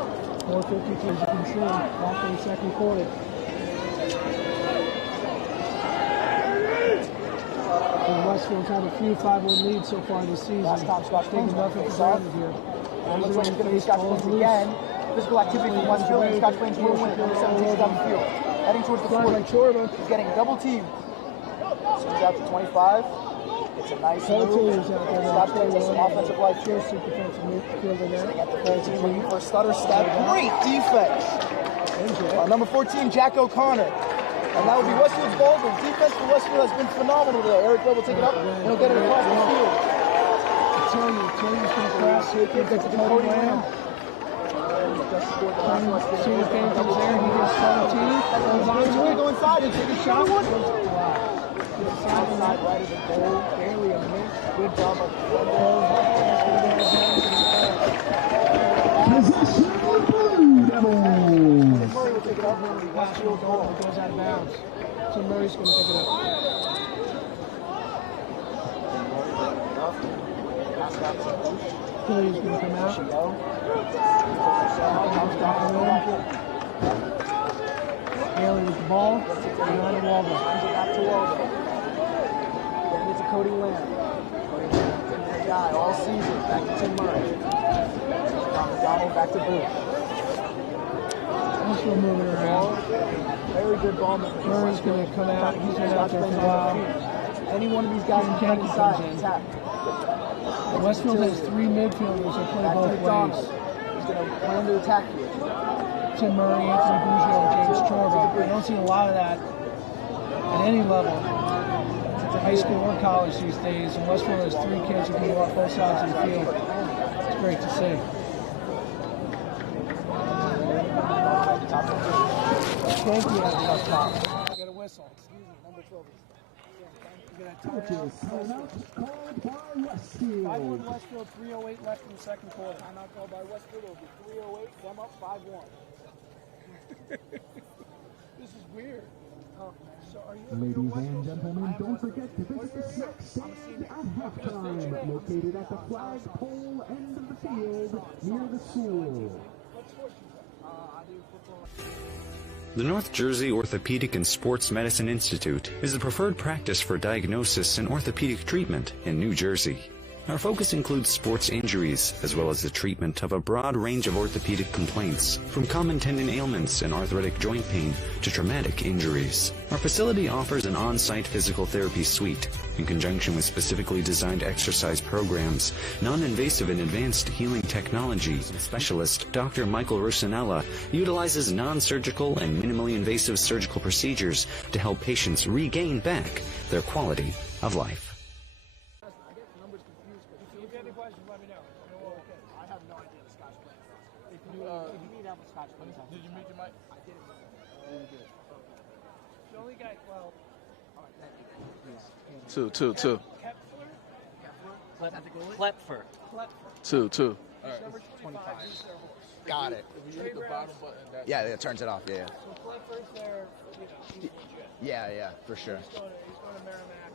4:52 as you can see. Off in the second quarter. And Westfield's had a few 5-1 leads so far this season. Last time Scotch Plains Taking nothing for granted here. Looks like it's going to be Scotch Plains again. Physical activity from Westfield, and Scotch Plains will win. Number 17 down the field. Heading towards the 40. He's getting double teamed. Swings out to 25. It's a nice move. Scotch Plains has some offensive life here. Super defensive midfielder there. Sitting at the 13 looking for a stutter step. Great defense. Number 14, Jack O'Connor. And that will be Westfield's ball. The defense for Westfield has been phenomenal today. Eric Webb will take it up and he'll get it across the field. Tillman's going to cross. He gets it to Cody Lamb. See if Ben comes there. He gets 17. Goes on to it. Go inside and take a shot. Wow. Outside right of the goal. Barely a miss. Good job of the Possession of Blue Devils. Murray will take it up. Westfield goal goes out of bounds. So Murray's going to pick it up. Philly's going to come out. Haley with the ball. Behind Waldo. Back to Waldo. Getting it to Cody Lamb. Cody Lamb's been their guy all season. Back to Tim Murray. Donald back to Blue. Westfield moving around. Very good ball movement. Murray's going to come out. He's been out there for a while. Any one of these guys can Kenny inside comes in. attack. Westfield has 3 midfielders that play Back to both McDonald. ways. He's going to plan to attack here. Tim Murray, Anthony Bougie, James Chorba. I don't see a lot of that at any level, high school or college these days. And Westfield has 3 kids who can go off both sides of the field. It's great to see. Thank you, up top. You got a whistle. Excuse me, number 12. You got a Coaches, timeout called by Westfield. 5-1 Westfield, 3:08 left in the second quarter. Timeout called by Westfield. It'll be 3:08. Them up 5-1. This is weird. So are you Ladies and gentlemen, don't forget to visit the snack stand at halftime, located at the flagpole end of the field near the school. The North Jersey Orthopedic and Sports Medicine Institute is the preferred practice for diagnosis and orthopedic treatment in New Jersey. Our focus includes sports injuries, as well as the treatment of a broad range of orthopedic complaints, from common tendon ailments and arthritic joint pain to traumatic injuries. Our facility offers an on-site physical therapy suite, in conjunction with specifically designed exercise programs, non-invasive and advanced healing technology. Specialist Dr. Michael Rosanella utilizes non-surgical and minimally invasive surgical procedures to help patients regain back their quality of life. Did you meet your mic? I did. Really good. The only guy, well, Two. Klepfer. 2. number 25. Got it. If you hit the bottom button, that's Yeah, it turns it off. Yeah. So Klepfer's there, he's legit. Yeah, for sure. He's going to Merrimack.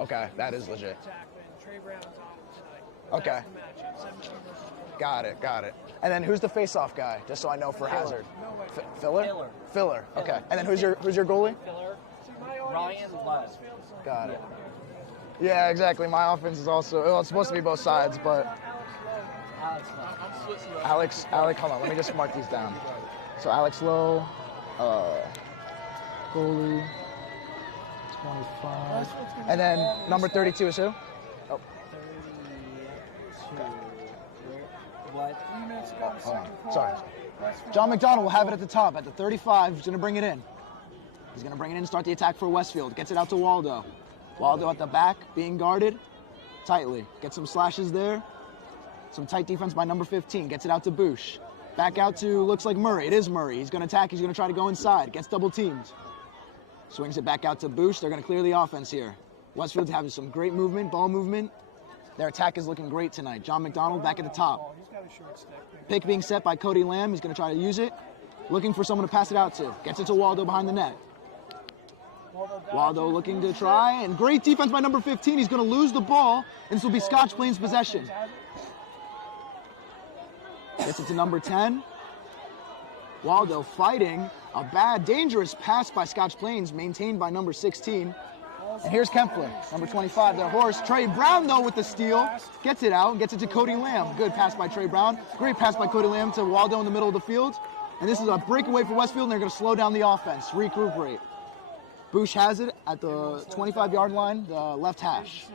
Okay, that is legit. Attackman. Trey Brown's on tonight. Okay. That's the matchup. 17 versus 20. Got it. And then who's the face-off guy? Just so I know for Hazard. No way. Filler. Filler. Okay. And then who's your goalie? Filler. See, my audience Ryan is Love. Westfield, so Got it. Yeah, exactly. My offense is also. Well, it's supposed to be both sides, but Alex. Hold on. Let me just mark these down. So Alex Lowe, goalie, 25, and then number 32 is who? Oh. 32. What? 3 minutes ago, Hold on. second quarter. Sorry. Westfield John McDonald will have it at the top at the 35. He's going to bring it in. He's going to bring it in and start the attack for Westfield. Gets it out to Waldo. Waldo at the back, being guarded tightly. Gets some slashes there. Some tight defense by number 15. Gets it out to Boosh. Back out to, looks like Murray. It is Murray. He's going to attack. He's going to try to go inside. Gets double teamed. Swings it back out to Boosh. They're going to clear the offense here. Westfield's having some great movement, ball movement. Their attack is looking great tonight. John McDonald back at the top. He's got a short stick. Pick being set by Cody Lamb. He's going to try to use it. Looking for someone to pass it out to. Gets it to Waldo behind the net. Waldo looking to try, and great defense by number 15. He's going to lose the ball, and this will be Scotch Plains possession. Gets it to number 10. Waldo fighting a bad, dangerous pass by Scotch Plains, maintained by number 16. And here's Kempler, number 25, their horse. Trey Brown, though, with the steal. Gets it out and gets it to Cody Lamb. Good pass by Trey Brown. Great pass by Cody Lamb to Waldo in the middle of the field. And this is a breakaway for Westfield, and they're going to slow down the offense, recuperate. Boosh has it at the 25-yard line, the left hash.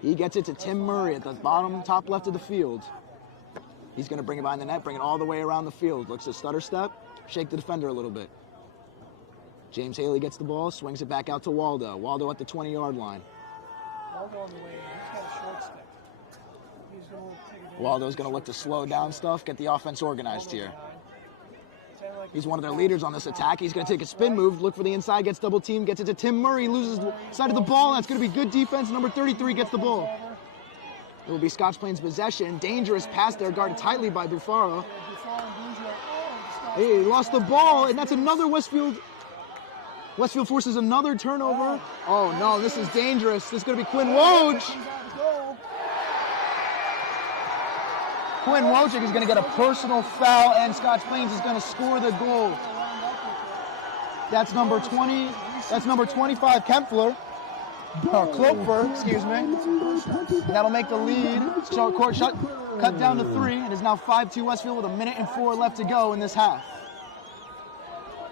He gets it to Tim Murray at the bottom, top left of the field. He's going to bring it behind the net, bring it all the way around the field. Looks to stutter step, shake the defender a little bit. James Haley gets the ball, swings it back out to Waldo. Waldo at the 20-yard line. Waldo on the way in. He's got a short stick. Waldo's going to look to slow down stuff, get the offense organized here. He's one of their leaders on this attack. He's going to take a spin move, look for the inside, gets double teamed, gets it to Tim Murray, loses the side of the ball. That's going to be good defense. Number 33 gets the ball. It will be Scotch Plains possession. Dangerous pass there, guarded tightly by Bufaro. He lost the ball, and that's another Westfield. Westfield forces another turnover. Oh no, this is dangerous. This is going to be Quinn Woj. Quinn Wojcik is going to get a personal foul, and Scotch Plains is going to score the goal. That's number 20. That's number 25, Kempfler. Or Klopfer, excuse me. That'll make the lead. Short court shut, cut down to 3, and is now 5-2 Westfield with 1:04 left to go in this half.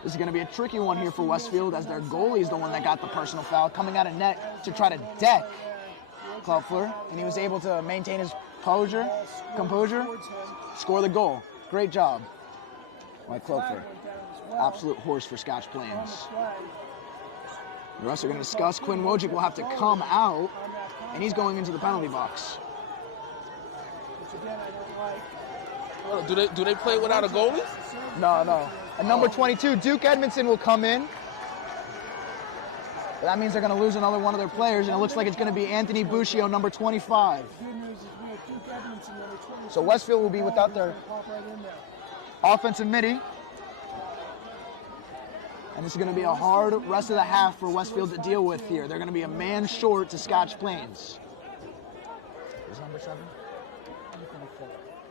This is going to be a tricky one here for Westfield, as their goalie is the one that got the personal foul, coming out of net to try to deck Klopfer, and he was able to maintain his composure, score the goal. Great job by Klopfer. Absolute horse for Scotch Plains. The rest are going to discuss. Quinn Wojcik will have to come out, and he's going into the penalty box. Well, do they play without a goalie? No. And number 22, Duke Edmondson, will come in. That means they're going to lose another one of their players, and it looks like it's going to be Anthony Buscio, number 25. So Westfield will be without their offensive midi. And this is going to be a hard rest of the half for Westfield to deal with here. They're going to be a man short to Scotch Plains. Is number 7?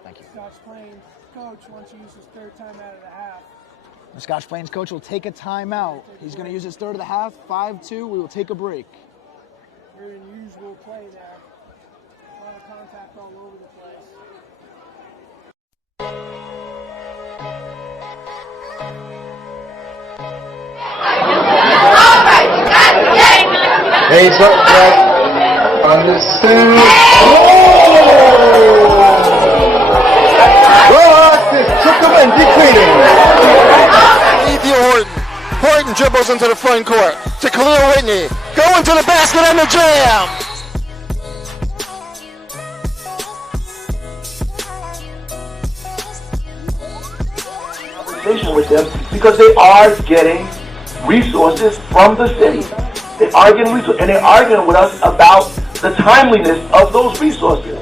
Thank you. Scotch Plains coach wants to use his third time out of the half. The Scotch Plains coach will take a timeout. He's going to use his third of the half, 5-2. We will take a break. Very unusual play there. A lot of contact all over the place. Hey, up back on the suit. Took him and Horton dribbles into the front court to Khalil Whitney. Going to the basket and the jam. Conversation with them because they are getting resources from the city. They are getting resources, and they're arguing with us about the timeliness of those resources.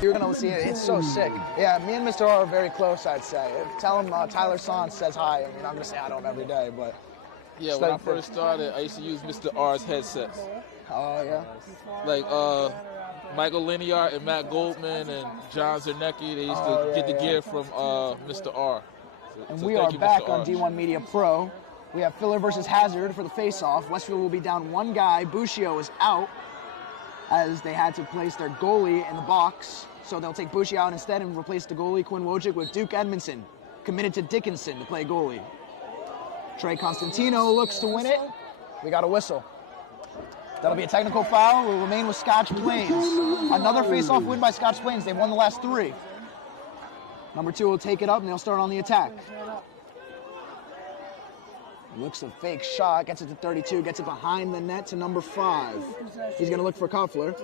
You're going to see it. It's so sick. Yeah, me and Mr. R are very close, I'd say. Tell him Tyler Sans says hi. I mean, I'm going to say hi to him every day, but... Yeah, when I first started, I used to use Mr. R's headsets. Oh, yeah? Like, Michael Liniart and Matt Goldman and John Zernecki, they used to get the gear from Mr. R. And we are back on D1 Media Pro. We have Filler versus Hazard for the face-off. Westfield will be down one guy. Buscio is out, as they had to place their goalie in the box. So they'll take Buscio out instead and replace the goalie, Quinn Wojcik, with Duke Edmondson, committed to Dickinson to play goalie. Trey Constantino looks to win it. We got a whistle. That'll be a technical foul. Will remain with Scotch Plains. Another face-off win by Scotch Plains. They've won the last 3. Number 2 will take it up, and they'll start on the attack. Looks a fake shot, gets it to 32, gets it behind the net to number 5. He's going to look for Koffler.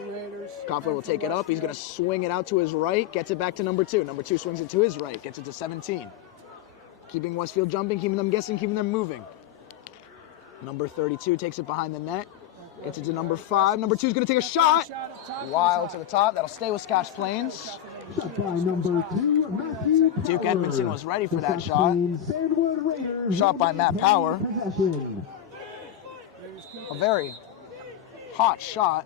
Koffler will take it up. He's going to swing it out to his right, gets it back to number 2. Number 2 swings it to his right, gets it to 17. Keeping Westfield jumping, keeping them guessing, keeping them moving. Number 32 takes it behind the net, gets it to number 5. Number 2 is going to take a shot. Wild to the top. That'll stay with Scotch Plains. Duke Edmondson was ready for that shot. Shot by Matt Power. A very hot shot.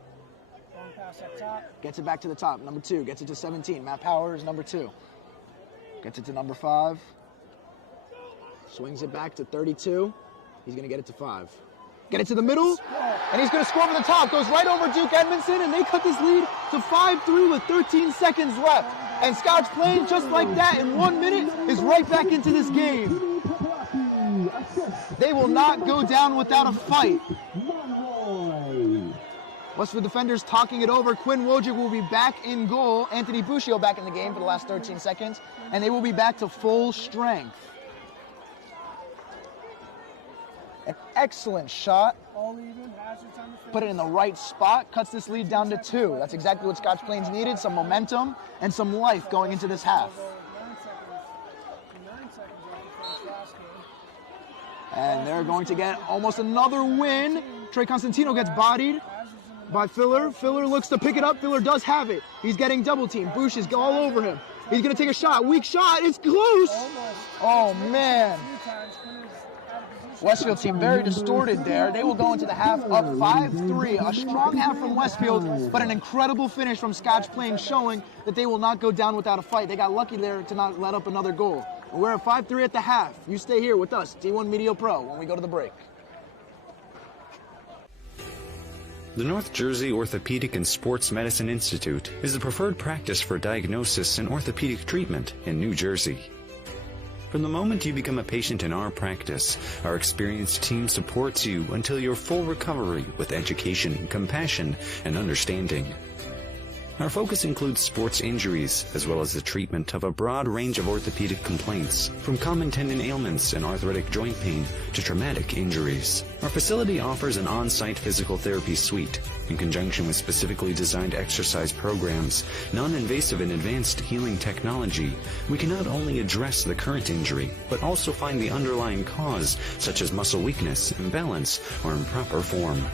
Gets it back to the top. Number 2 gets it to 17. Matt Power is number 2. Gets it to number 5. Swings it back to 32. He's going to get it to 5. Get it to the middle, and he's going to score from the top. Goes right over Duke Edmondson, and they cut this lead to 5-3 with 13 seconds left. And Scotch Plains, just like that, in 1 minute, is right back into this game. They will not go down without a fight. Westfield defenders talking it over. Quinn Wojcik will be back in goal. Anthony Buscio back in the game for the last 13 seconds. And they will be back to full strength. An excellent shot. Put it in the right spot. Cuts this lead down to 2. That's exactly what Scotch Plains needed. Some momentum and some life going into this half. And they're going to get almost another win. Trey Constantino gets bodied by Filler. Filler looks to pick it up. Filler does have it. He's getting double teamed. Bush is all over him. He's going to take a shot. Weak shot. It's close. Oh, man. Westfield team very distorted there. They will go into the half up 5-3. A strong half from Westfield, but an incredible finish from Scotch Plains showing that they will not go down without a fight. They got lucky there to not let up another goal. We're at 5-3 at the half. You stay here with us, D1 Media Pro, when we go to the break. The North Jersey Orthopedic and Sports Medicine Institute is the preferred practice for diagnosis and orthopedic treatment in New Jersey. From the moment you become a patient in our practice, our experienced team supports you until your full recovery with education, compassion, and understanding. Our focus includes sports injuries, as well as the treatment of a broad range of orthopedic complaints, from common tendon ailments and arthritic joint pain to traumatic injuries. Our facility offers an on-site physical therapy suite. In conjunction with specifically designed exercise programs, non-invasive and advanced healing technology, we can not only address the current injury, but also find the underlying cause, such as muscle weakness, imbalance, or improper form.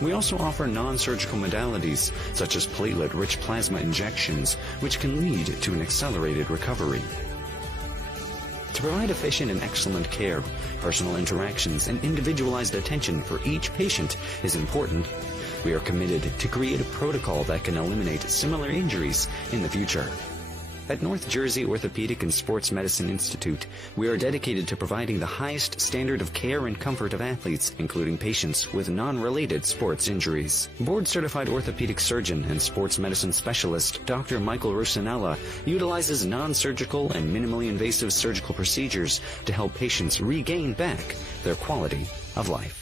We also offer non-surgical modalities, such as platelet-rich plasma injections, which can lead to an accelerated recovery. To provide efficient and excellent care, personal interactions and individualized attention for each patient is important. We are committed to create a protocol that can eliminate similar injuries in the future. At North Jersey Orthopedic and Sports Medicine Institute, we are dedicated to providing the highest standard of care and comfort of athletes, including patients with non-related sports injuries. Board-certified orthopedic surgeon and sports medicine specialist Dr. Michael Rusinella utilizes non-surgical and minimally invasive surgical procedures to help patients regain back their quality of life.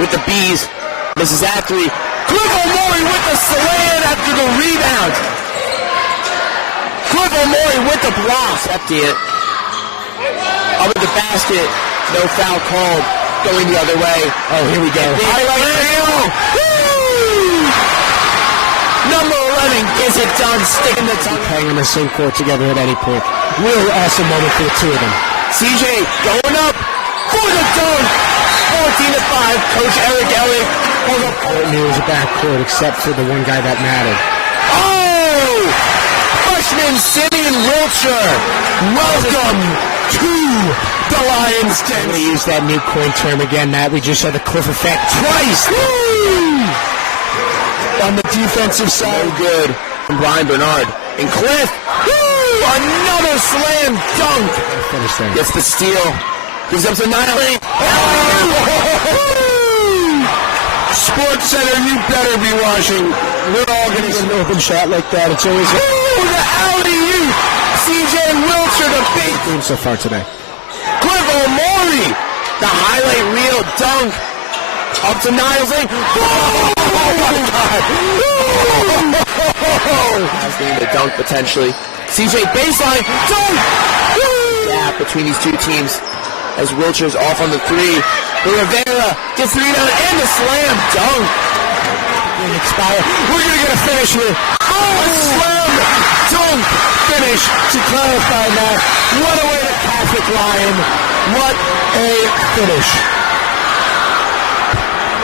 With the Bees, Mrs. Athley, Cliff O'Mori with the slam after the rebound. Cliff O'Mori with the block. Empty it. Over the basket. No foul called. Going the other way. Oh, here we go. Highlight reel. Number 11 gets it done. Sticking the tongue. Playing on the same court together at any point. Really awesome moment for the two of them. CJ going up for the dunk. 14-5, Coach Eric Elliott. All it knew was a backcourt except for the one guy that mattered. Oh! Freshman Simeon Wiltshire. Welcome to the Lions Den. I'm going to use that new coin term again, Matt. We just saw the Cliff effect twice. Woo! On the defensive side. So good. From Brian Bernard. And Cliff. Woo! Another slam dunk. Finish there. Gets the steal. Gives up to Nile. Sports Center, you better be watching. We're all going to get an open shot like that. It's always the alley-oop. CJ Wiltshire, the big game so far today. Cliff O'Mori, the highlight reel dunk up to Niles Lane. Oh my God! Has the dunk potentially. CJ baseline dunk. Gap between these two teams. As Wiltshire's off on the three. The Rivera gets the rebound and the slam dunk. We're going to get a finish here. Oh, slam dunk finish to clarify that. What a way to Catholic Lion. What a finish.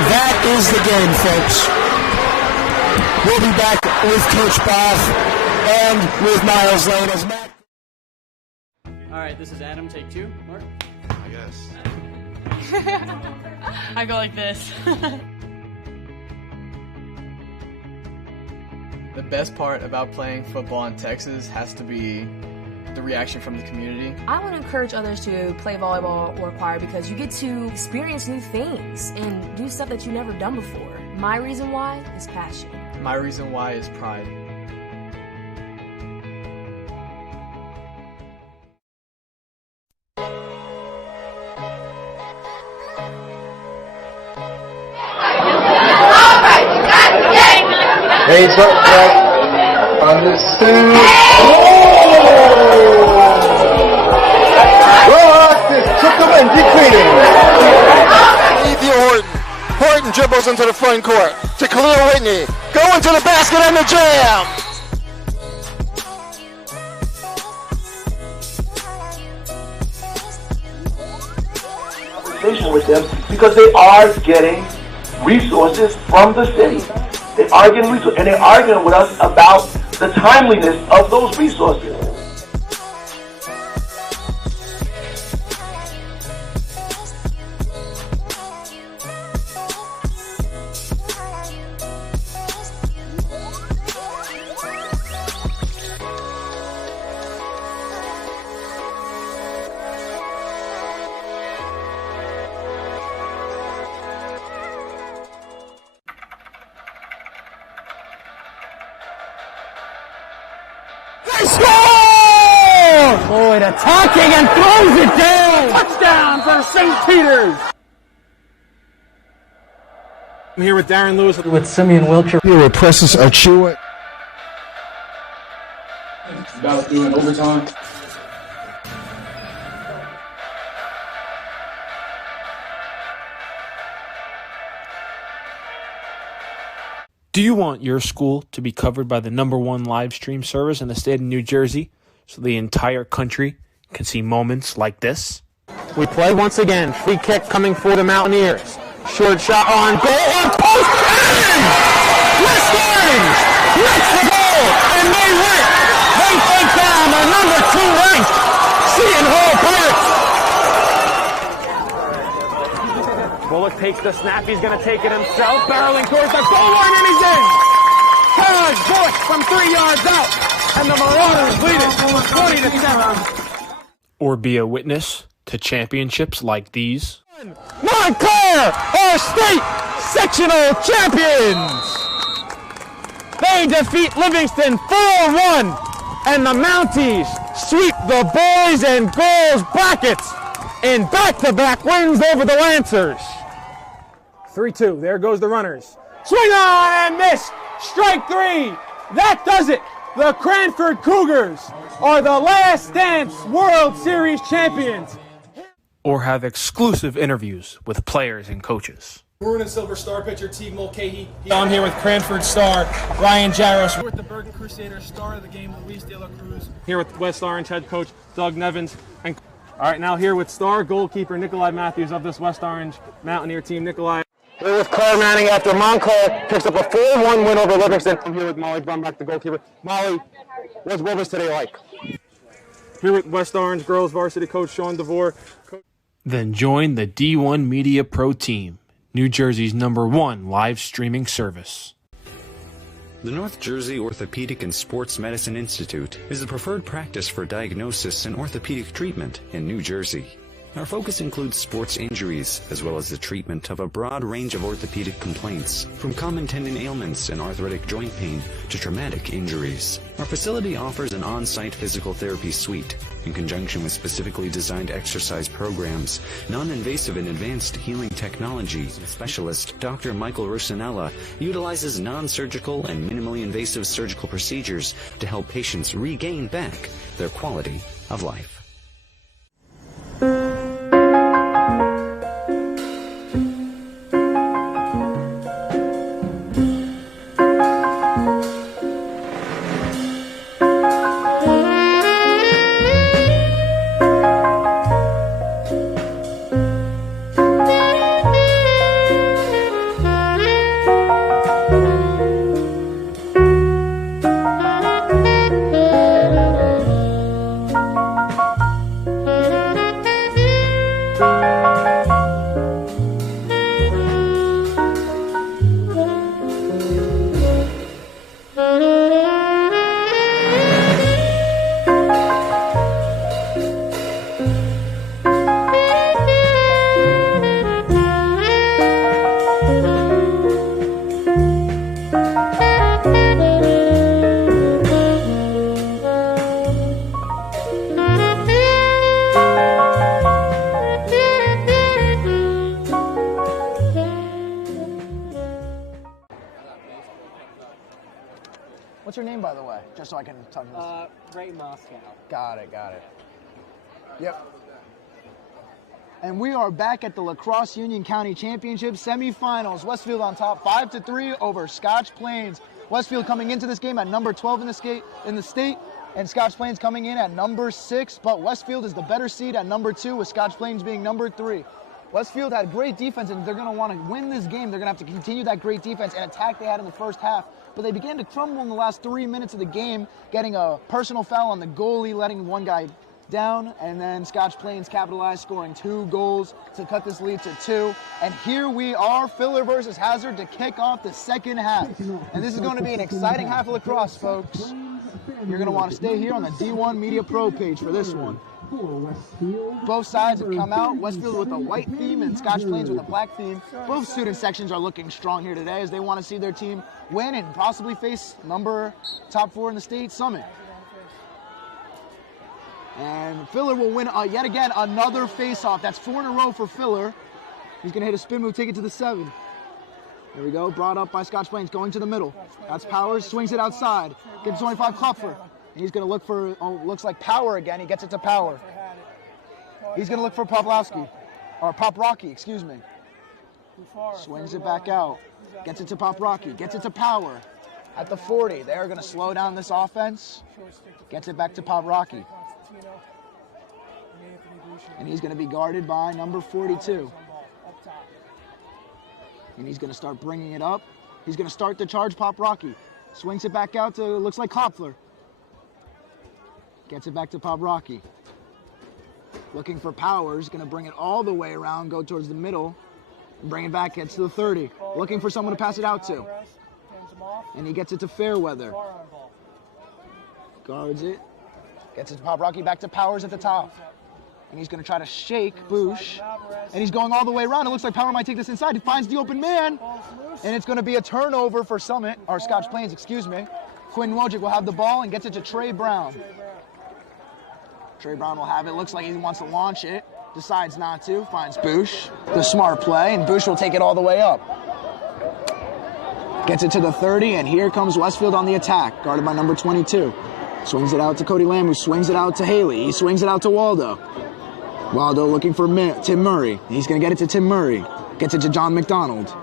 That is the game, folks. We'll be back with Coach Boff and with Miles Lane as Matt. All right, this is Adam. Take two. Mark. Yes. I go like this. The best part about playing football in Texas has to be the reaction from the community. I want to encourage others to play volleyball or choir because you get to experience new things and do stuff that you've never done before. My reason why is passion. My reason why is pride. Raise up, Jack. Understood. Took them and deep cleaning. Ethan Horton. Horton dribbles into the front court to Khalil Whitney. Going to the basket and the jam. Conversation with them because they are getting resources from the city. They are getting resources, and they're arguing with us about the timeliness of those resources. Boyd attacking and throws it down! Touchdown for St. Peter's! I'm here with Darren Lewis. With Simeon Wilcher. Here with Precious Achua. About doing overtime. Do you want your school to be covered by the #1 live stream service in the state of New Jersey so the entire country can see moments like this? We play once again. Free kick coming for the Mountaineers. Short shot on goal. On post. And West Orange gets the goal. And they win. They take down the #2 ranked Seton Hall Pirates. Bullock takes the snap. He's going to take it himself. Barreling towards the goal line, and he's in. Taj Bullock from 3 yards out. And the Marauders lead it 20-7. Or be a witness to championships like these? Montclair are state sectional champions. They defeat Livingston 4-1. And the Mounties sweep the boys and girls brackets in back-to-back wins over the Lancers. 3-2. There goes the runners. Swing on and miss. Strike 3. That does it. The Cranford Cougars are the Last Dance World Series champions. Or have exclusive interviews with players and coaches. Maroon and Silver Star pitcher Teague Mulcahy. I'm here with Cranford star Ryan Jaros. With the Bergen Crusaders star of the game Luis De La Cruz. Here with West Orange head coach Doug Nevins. And all right, now here with star goalkeeper Nikolai Matthews of this West Orange Mountaineer team. Nikolai. Here with Claire Manning after Montclair picks up a 4-1 win over Livingston. I'm here with Molly Brumback, the goalkeeper. Molly, what was today like? Here with West Orange girls varsity coach Sean DeVore. Then join the D1 Media Pro team, New Jersey's #1 live streaming service. The North Jersey Orthopedic and Sports Medicine Institute is the preferred practice for diagnosis and orthopedic treatment in New Jersey. Our focus includes sports injuries, as well as the treatment of a broad range of orthopedic complaints, from common tendon ailments and arthritic joint pain to traumatic injuries. Our facility offers an on-site physical therapy suite, in conjunction with specifically designed exercise programs, non-invasive and advanced healing technology. Specialist Dr. Michael Rusinella utilizes non-surgical and minimally invasive surgical procedures to help patients regain back their quality of life. What's her name, by the way? Just so I can tell you this. Ray Moscow. Got it. Yep. And we are back at the Lacrosse Union County Championship semifinals. Westfield on top 5-3 over Scotch Plains. Westfield coming into this game at number 12 in the state, and Scotch Plains coming in at number 6, but Westfield is the better seed at number 2 with Scotch Plains being number 3. Westfield had great defense, and they're going to want to win this game. They're going to have to continue that great defense and attack they had in the first half, but they began to crumble in the last 3 minutes of the game, getting a personal foul on the goalie, letting one guy down, and then Scotch Plains capitalized, scoring 2 goals to cut this lead to 2. And here we are, Filler versus Hazard, to kick off the second half. And this is going to be an exciting half of lacrosse, folks. You're going to want to stay here on the D1 Media Pro page for this one. Both sides have come out, Westfield with a white theme and Scotch Plains with a black theme. Both student sections are looking strong here today as they want to see their team win and possibly face top 4 in the state, Summit. And Filler will win yet again another face-off. That's 4 in a row for Filler. He's going to hit a spin move, take it to the 7. There we go, brought up by Scotch Plains, going to the middle. That's Powers, swings it outside. Gets 25, Klopfer. And he's going to look for, looks like Power again. He gets it to Power. He's going to look for Poprocky, excuse me. Swings it back out. Gets it to Poprocky, gets it to Power. At the 40, they're going to slow down this offense. Gets it back to Poprocky. And he's going to be guarded by number 42. And he's going to start bringing it up. He's going to start the charge, Poprocky. Swings it back out to, looks like Klopfer. Gets it back to Poprocky. Looking for Powers, going to bring it all the way around, go towards the middle. Bring it back, gets to the 30. Looking for someone to pass it out to. And he gets it to Fairweather. Guards it. Gets it to Poprocky, back to Powers at the top. And he's going to try to shake Boosh. And he's going all the way around. It looks like Power might take this inside. He finds the open man. And it's going to be a turnover for Summit, or Scotch Plains, excuse me. Quinn Wojcik will have the ball and gets it to Trey Brown. Trey Brown will have it. Looks like he wants to launch it. Decides not to. Finds Boosh. The smart play. And Boosh will take it all the way up. Gets it to the 30. And here comes Westfield on the attack. Guarded by number 22. Swings it out to Cody Lamb, who swings it out to Haley. He swings it out to Waldo. Waldo looking for Tim Murray. He's going to get it to Tim Murray. Gets it to John McDonald.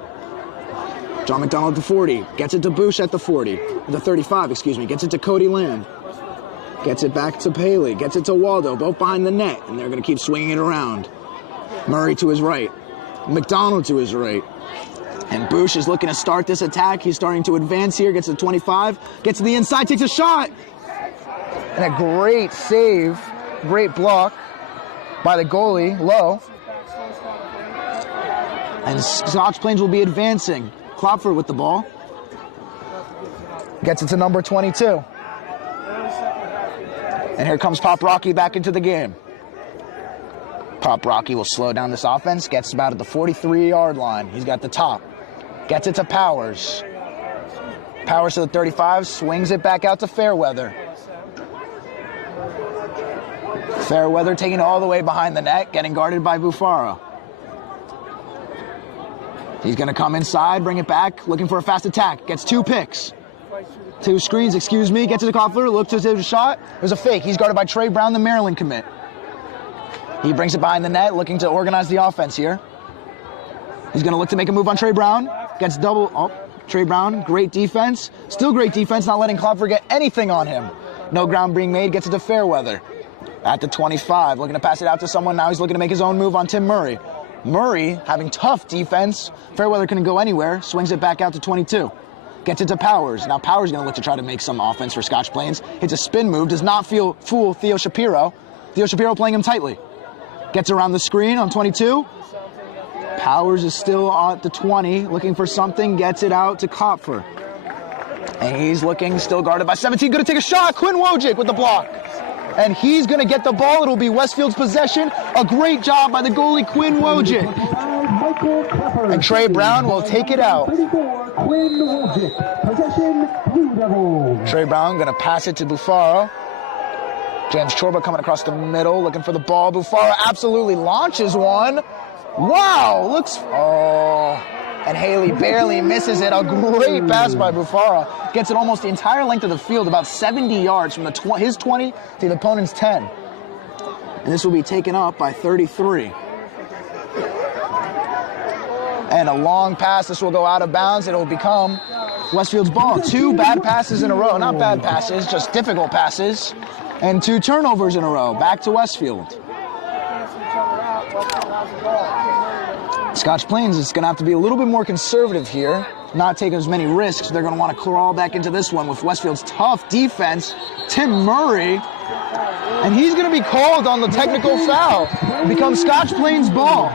John McDonald at the 40. Gets it to Boosh at the 40. The 35, excuse me. Gets it to Cody Lamb. Gets it back to Paley. Gets it to Waldo, both behind the net. And they're going to keep swinging it around. Murray to his right. McDonald to his right. And Boosh is looking to start this attack. He's starting to advance here. Gets to 25. Gets to the inside, takes a shot. And a great save. Great block by the goalie, Low. And Scotch Plains will be advancing. Klopfer with the ball. Gets it to number 22. And here comes Poprocky back into the game. Poprocky will slow down this offense. Gets about at the 43-yard line. He's got the top. Gets it to Powers. Powers to the 35. Swings it back out to Fairweather. Fairweather taking it all the way behind the net, getting guarded by Bufaro. He's going to come inside, bring it back, looking for a fast attack. Gets 2 picks. 2 screens, excuse me. Gets to the Klopfer, looks to his shot. There's a fake. He's guarded by Trey Brown, the Maryland commit. He brings it behind the net, looking to organize the offense here. He's going to look to make a move on Trey Brown. Gets double. Oh, Trey Brown, great defense. Still great defense, not letting Klopfer get anything on him. No ground being made, gets it to Fairweather. At the 25, looking to pass it out to someone. Now he's looking to make his own move on Tim Murray. Murray, having tough defense. Fairweather couldn't go anywhere. Swings it back out to 22. Gets it to Powers. Now Powers going to look to try to make some offense for Scotch Plains. Hits a spin move. Does not fool Theo Shapiro. Theo Shapiro playing him tightly. Gets around the screen on 22. Powers is still at the 20. Looking for something. Gets it out to Klopfer. And he's looking, still guarded by 17. Going to take a shot. Quinn Wojcik with the block. And he's going to get the ball. It'll be Westfield's possession. A great job by the goalie, Quinn Wojcik. And Trey Brown will take it out. Trey Brown going to pass it to Bufaro. James Chorba coming across the middle, looking for the ball. Bufaro absolutely launches one. Wow, looks... Oh, and Haley barely misses it. A great pass by Bufara. Gets it almost the entire length of the field, about 70 yards from his 20 to the opponent's 10. And this will be taken up by 33. And a long pass. This will go out of bounds. It will become Westfield's ball. 2 bad passes in a row. Not bad passes, just difficult passes. And 2 turnovers in a row. Back to Westfield. Scotch Plains is going to have to be a little bit more conservative here, not take as many risks. They're going to want to crawl back into this one with Westfield's tough defense. Tim Murray, and he's going to be called on the technical foul. It becomes Scotch Plains' ball.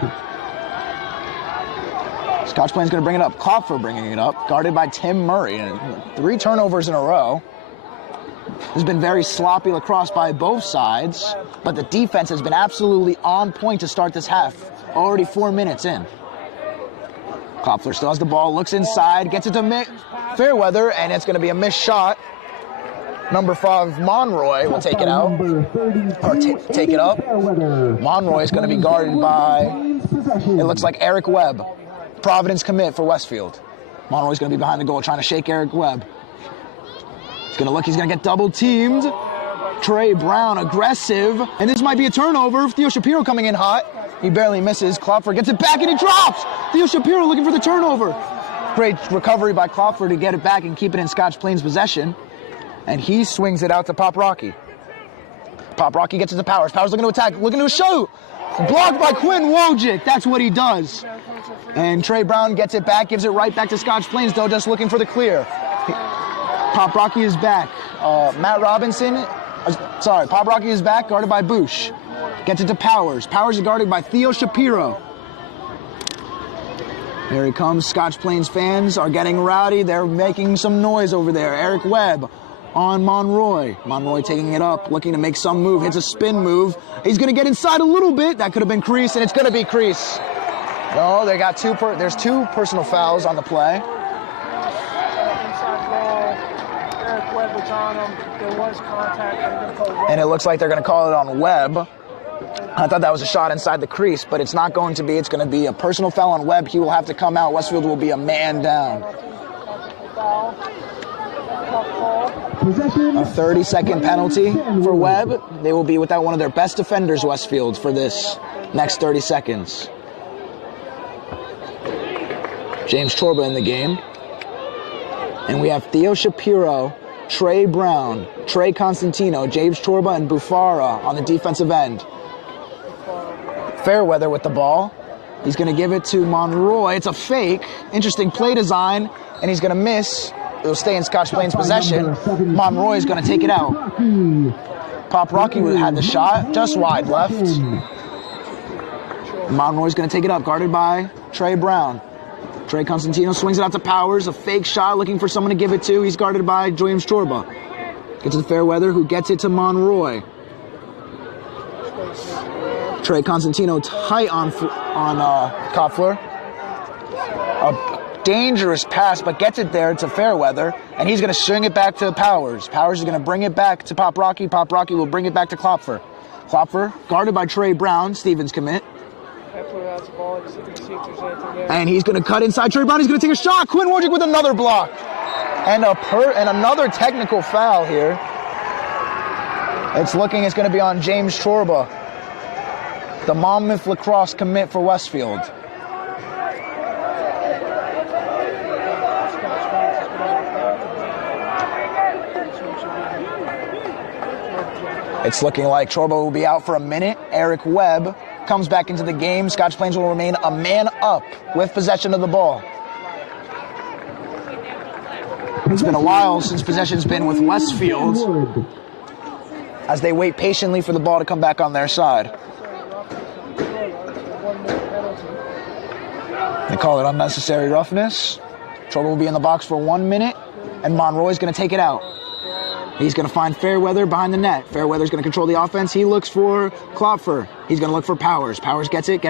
Scotch Plains going to bring it up. Klopfer bringing it up, guarded by Tim Murray. And 3 turnovers in a row. Has been very sloppy lacrosse by both sides, but the defense has been absolutely on point to start this half. Already 4 minutes in. Klopfer still has the ball, looks inside, gets it to Fairweather, and it's going to be a missed shot. Number 5, Monroy will take it out, or take it up. Monroy is going to be guarded by, it looks like Eric Webb, Providence commit for Westfield. Monroy's going to be behind the goal trying to shake Eric Webb. He's going to look, he's going to get double teamed. Trey Brown aggressive, and this might be a turnover. Theo Shapiro coming in hot. He barely misses. Klopfer gets it back and he drops. Theo Shapiro looking for the turnover. Great recovery by Klopfer to get it back and keep it in Scotch Plains possession. And he swings it out to Pop Rocky. Pop Rocky gets it to Powers. Powers looking to attack, looking to shoot. Blocked by Quinn Wojcik. That's what he does. And Trey Brown gets it back, gives it right back to Scotch Plains, though, just looking for the clear. Pop Rocky is back. Pop Rocky is back, guarded by Bush. Gets it to Powers. Powers is guarded by Theo Shapiro. Here he comes. Scotch Plains fans are getting rowdy. They're making some noise over there. Eric Webb on Monroy. Monroy taking it up, looking to make some move. Hits a spin move. He's going to get inside a little bit. That could have been Crease, and it's going to be Crease. No, they got there's 2 personal fouls on the play. Inside ball. Eric Webb was on him. There was contact. And it looks like they're going to call it on Webb. I thought that was a shot inside the crease, but it's not going to be. It's going to be a personal foul on Webb. He will have to come out. Westfield will be a man down. A 30-second penalty for Webb. They will be without one of their best defenders, Westfield, for this next 30 seconds. James Chorba in the game. And we have Theo Shapiro, Trey Brown, Trey Constantino, James Chorba, and Bufara on the defensive end. Fairweather with the ball. He's going to give it to Monroy. It's a fake. Interesting play design, and he's going to miss. It'll stay in Scotch Plains' possession. Monroy is going to take it out. Pop Rocky had the shot, just wide left. Monroy's going to take it up, guarded by Trey Brown. Trey Constantino swings it out to Powers. A fake shot, looking for someone to give it to. He's guarded by James Chorba. Gets it to Fairweather, who gets it to Monroy. Trey Constantino tight on Kopfler. A dangerous pass, but gets it there to Fairweather, and he's going to swing it back to Powers. Powers is going to bring it back to Pop Rocky. Pop Rocky will bring it back to Klopfer. Klopfer, guarded by Trey Brown, Stevens commit. And he's going to cut inside Trey Brown. He's going to take a shot. Quinn Wojcik with another block. And another technical foul here. It's going to be on James Chorba, the Monmouth Lacrosse commit for Westfield. It's looking like Chorba will be out for a minute. Eric Webb comes back into the game. Scotch Plains will remain a man up with possession of the ball. It's been a while since possession's been with Westfield, as they wait patiently for the ball to come back on their side. They call it unnecessary roughness. Chorba will be in the box for 1 minute, and Monroy's going to take it out. He's going to find Fairweather behind the net. Fairweather's going to control the offense. He looks for Klopfer. He's going to look for Powers. Powers gets it.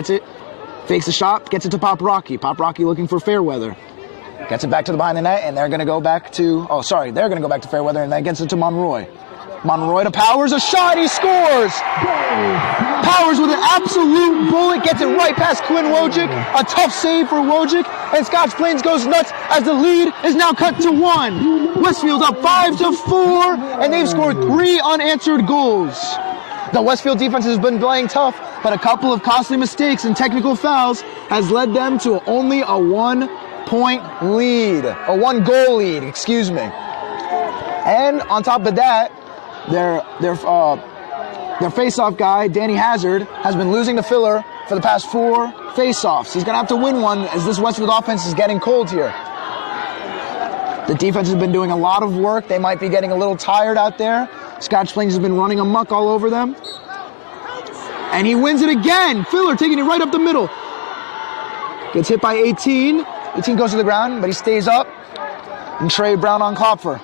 Fakes the shot, gets it to Pop Rocky. Pop Rocky looking for Fairweather. Gets it back to the behind the net, and they're going to go back to, they're going to go back to Fairweather, and that gets it to Monroy. Monroy to Powers, a shot, he scores! Powers with an absolute bullet, gets it right past Quinn Wojcik. A tough save for Wojcik, and Scotch Plains goes nuts as the lead is now cut to 1. Westfield up 5-4, and they've scored 3 unanswered goals. The Westfield defense has been playing tough, but a couple of costly mistakes and technical fouls has led them to only a 1-point lead. A 1-goal lead, excuse me. And on top of that, their face-off guy, Danny Hazard, has been losing to Filler for the past 4 face-offs. He's going to have to win one as this Westfield offense is getting cold here. The defense has been doing a lot of work. They might be getting a little tired out there. Scotch Plains has been running amok all over them. And he wins it again. Filler taking it right up the middle. Gets hit by 18. 18 goes to the ground, but he stays up. And Trey Brown on Klopfer.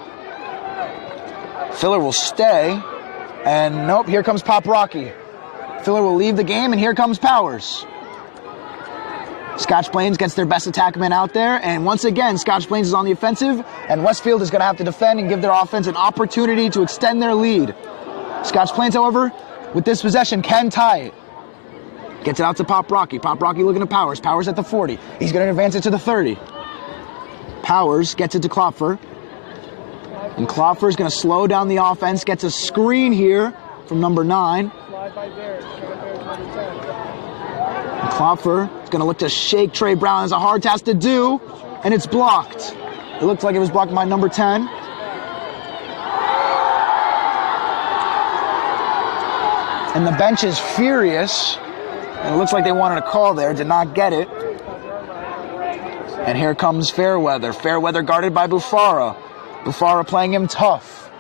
Filler will stay. And nope, here comes Pop Rocky. Filler will leave the game, and here comes Powers. Scotch Plains gets their best attackman out there, and once again, Scotch Plains is on the offensive, and Westfield is going to have to defend and give their offense an opportunity to extend their lead. Scotch Plains, however, with this possession, can tie it. Gets it out to Pop Rocky. Pop Rocky looking at Powers. Powers at the 40. He's going to advance it to the 30. Powers gets it to Klopfer. And Klopfer is going to slow down the offense, gets a screen here from number 9. And Klopfer is going to look to shake Trey Brown. It's a hard task to do, and it's blocked. It looks like it was blocked by number 10. And the bench is furious. And it looks like they wanted a call there, did not get it. And here comes Fairweather. Fairweather guarded by Bufara. Bufara playing him tough.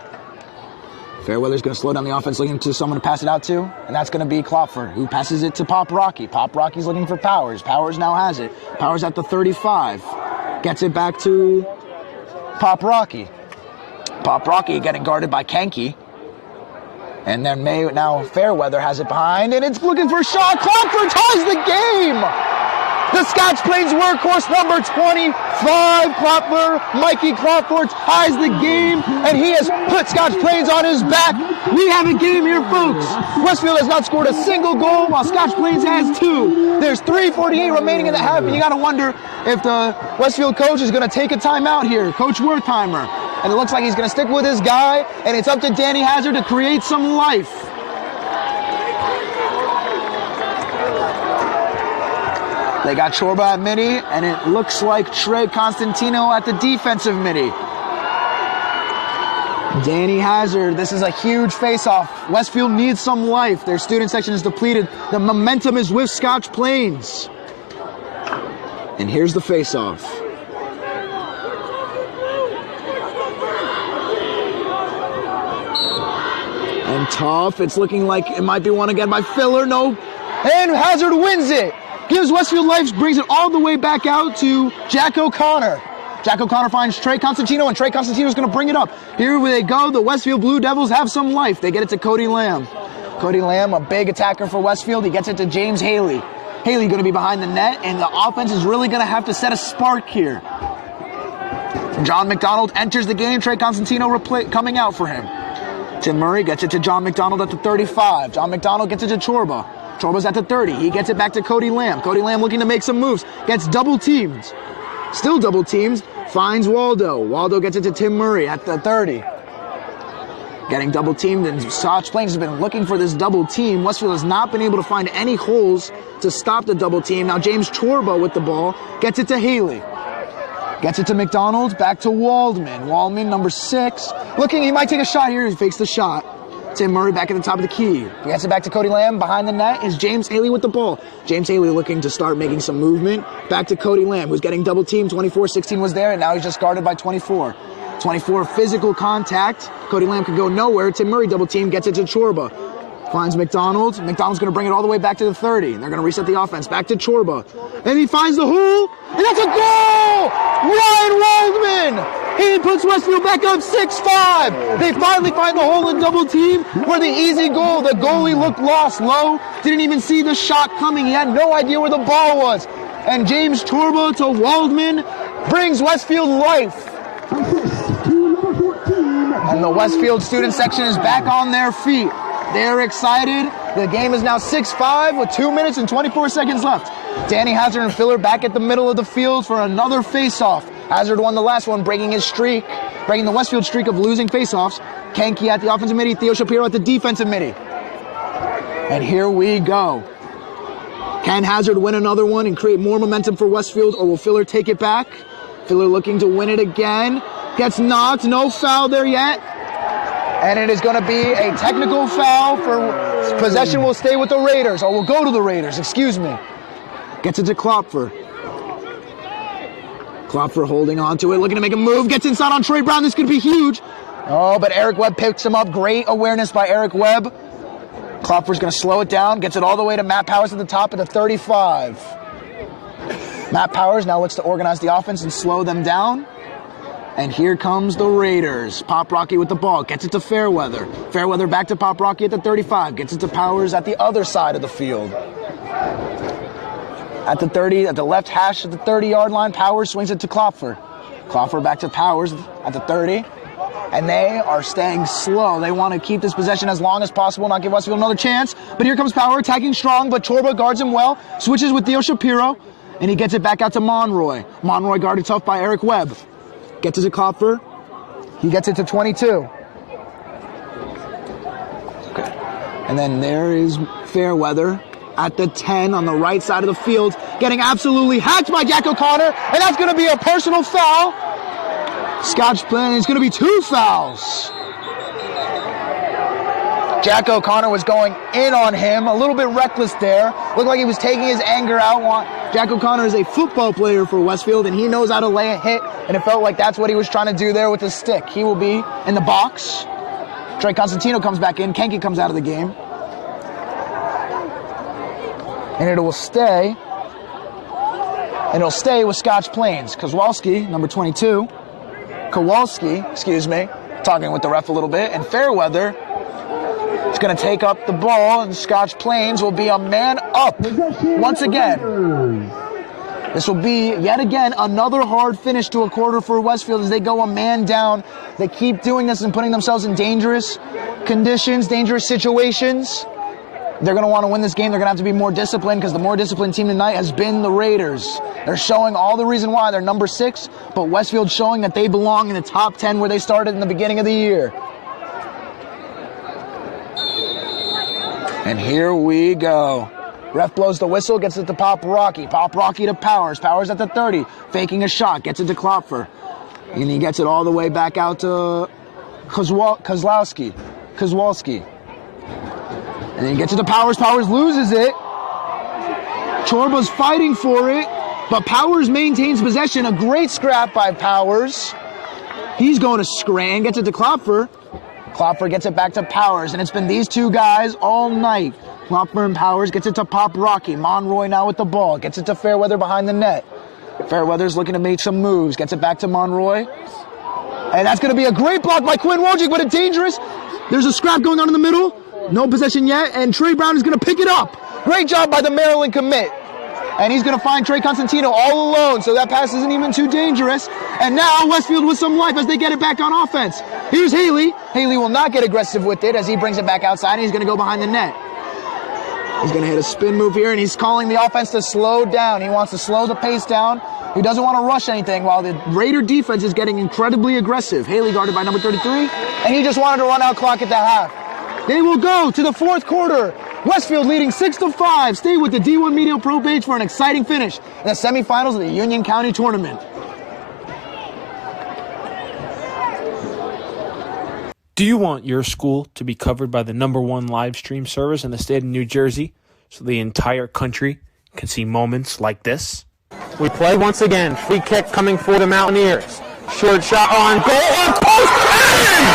Fairweather's going to slow down the offense, looking to someone to pass it out to, and that's going to be Klopfer, who passes it to Pop Rocky. Pop Rocky's looking for Powers. Powers now has it. Powers at the 35. Gets it back to Pop Rocky. Pop Rocky getting guarded by Kenke. And then now Fairweather has it behind, and it's looking for a shot. Klopfer ties the game! The Scotch Plains workhorse, number 25, Klopfer, Mikey Klopfer, ties the game, and he has put Scotch Plains on his back. We have a game here, folks. Westfield has not scored a single goal, while Scotch Plains has 2. There's 3:48 remaining in the half, and you got to wonder if the Westfield coach is going to take a timeout here, Coach Wertheimer. And it looks like he's going to stick with his guy, and it's up to Danny Hazard to create some life. They got Chorba at midi, and it looks like Trey Constantino at the defensive midi. Danny Hazard, this is a huge face-off. Westfield needs some life. Their student section is depleted. The momentum is with Scotch Plains. And here's the face-off. And tough, it's looking like it might be one again by Filler, no. And Hazard wins it. Gives Westfield life, brings it all the way back out to Jack O'Connor. Jack O'Connor finds Trey Constantino, and Trey Constantino is going to bring it up. Here they go. The Westfield Blue Devils have some life. They get it to Cody Lamb. Cody Lamb, a big attacker for Westfield. He gets it to James Haley. Haley going to be behind the net, and the offense is really going to have to set a spark here. John McDonald enters the game. Trey Constantino coming out for him. Tim Murray gets it to John McDonald at the 35. John McDonald gets it to Chorba. Chorba's at the 30. He gets it back to Cody Lamb. Cody Lamb looking to make some moves. Gets double teamed. Still double teamed. Finds Waldo. Waldo gets it to Tim Murray at the 30. Getting double teamed, and Scotch Plains has been looking for this double team. Westfield has not been able to find any holes to stop the double team. Now James Chorba with the ball. Gets it to Haley. Gets it to McDonald. Back to Waldman. Waldman, number 6. Looking, he might take a shot here. He fakes the shot. Tim Murray back at the top of the key. He gets it back to Cody Lamb. Behind the net is James Haley with the ball. James Haley looking to start making some movement. Back to Cody Lamb, who's getting double teamed. 24-16 was there, and now he's just guarded by 24. 24 physical contact. Cody Lamb can go nowhere. Tim Murray double team, gets it to Chorba. Finds McDonald. McDonald's going to bring it all the way back to the 30. And they're going to reset the offense. Back to Chorba. And he finds the hole. And that's a goal! Ryan Waldman! He puts Westfield back up 6-5. They finally find the hole in double team for the easy goal. The goalie looked lost low. Didn't even see the shot coming. He had no idea where the ball was. And James Chorba to Waldman brings Westfield life. And the Westfield student section is back on their feet. They're excited. The game is now 6-5 with 2 minutes and 24 seconds left. Danny Hazard and Filler back at the middle of the field for another face-off. Hazard won the last one, breaking the Westfield streak of losing face-offs. Kenke at the offensive midi, Theo Shapiro at the defensive midi. And here we go. Can Hazard win another one and create more momentum for Westfield, or will Filler take it back? Filler looking to win it again. Gets knocked, no foul there yet. And it is going to be a technical foul for possession will stay with the Raiders, or will go to the Raiders, excuse me. Gets it to Klopfer. Klopfer holding on to it, looking to make a move, gets inside on Trey Brown, this could be huge. Oh, but Eric Webb picks him up, great awareness by Eric Webb. Klopfer's going to slow it down, gets it all the way to Matt Powers at the top of the 35. Matt Powers now looks to organize the offense and slow them down. And here comes the Raiders. Pop Rocky with the ball, gets it to Fairweather. Fairweather back to Pop Rocky at the 35, gets it to Powers at the other side of the field. At the 30, at the left hash of the 30-yard line, Powers swings it to Klopfer. Klopfer back to Powers at the 30. And they are staying slow. They want to keep this possession as long as possible, not give Westfield another chance. But here comes Power, attacking strong, but Chorba guards him well. Switches with Theo Shapiro, and he gets it back out to Monroy. Monroy guarded tough by Eric Webb. Gets it to Klopfer. He gets it to 22. Okay. And then there is Fairweather at the 10 on the right side of the field, getting absolutely hacked by Jack O'Connor, and that's going to be a personal foul. Scotch playing, it's going to be 2 fouls. Jack O'Connor was going in on him, a little bit reckless there. Looked like he was taking his anger out. Jack O'Connor is a football player for Westfield, and he knows how to lay a hit, and it felt like that's what he was trying to do there with his stick. He will be in the box. Trey Constantino comes back in. Kenke comes out of the game. And it will stay. And it'll stay with Scotch Plains. Kowalski, number 22. Kowalski, talking with the ref a little bit, and Fairweather is going to take up the ball, and Scotch Plains will be a man up once again. This will be, yet again, another hard finish to a quarter for Westfield as they go a man down. They keep doing this and putting themselves in dangerous conditions, dangerous situations. They're going to want to win this game. They're going to have to be more disciplined, because the more disciplined team tonight has been the Raiders. They're showing all the reason why. They're number 6, but Westfield showing that they belong in the top 10 where they started in the beginning of the year. And here we go. Ref blows the whistle, gets it to Pop Rocky. Pop Rocky to Powers. Powers at the 30, faking a shot, gets it to Klopfer. And he gets it all the way back out to Kozlowski. And then he gets it to Powers. Powers loses it. Chorba's fighting for it, but Powers maintains possession. A great scrap by Powers. He's going to scram, gets it to Klopfer. Klopfer gets it back to Powers, and it's been these two guys all night. Klopfer and Powers, gets it to Pop Rocky. Monroy now with the ball, gets it to Fairweather behind the net. Fairweather's looking to make some moves, gets it back to Monroy. And that's going to be a great block by Quinn Wojcik, but it's dangerous. There's a scrap going on in the middle. No possession yet, and Trey Brown is going to pick it up. Great job by the Maryland commit. And he's going to find Trey Constantino all alone, so that pass isn't even too dangerous. And now Westfield with some life as they get it back on offense. Here's Haley. Haley will not get aggressive with it as he brings it back outside, and he's going to go behind the net. He's going to hit a spin move here, and he's calling the offense to slow down. He wants to slow the pace down. He doesn't want to rush anything while the Raider defense is getting incredibly aggressive. Haley guarded by number 33, and he just wanted to run out clock at the half. They will go to the fourth quarter. Westfield leading 6-5. Stay with the D1 Media Pro page for an exciting finish in the semifinals of the Union County Tournament. Do you want your school to be covered by the #1 live stream service in the state of New Jersey so the entire country can see moments like this? We play once again. Free kick coming for the Mountaineers. Short shot on goal. On post and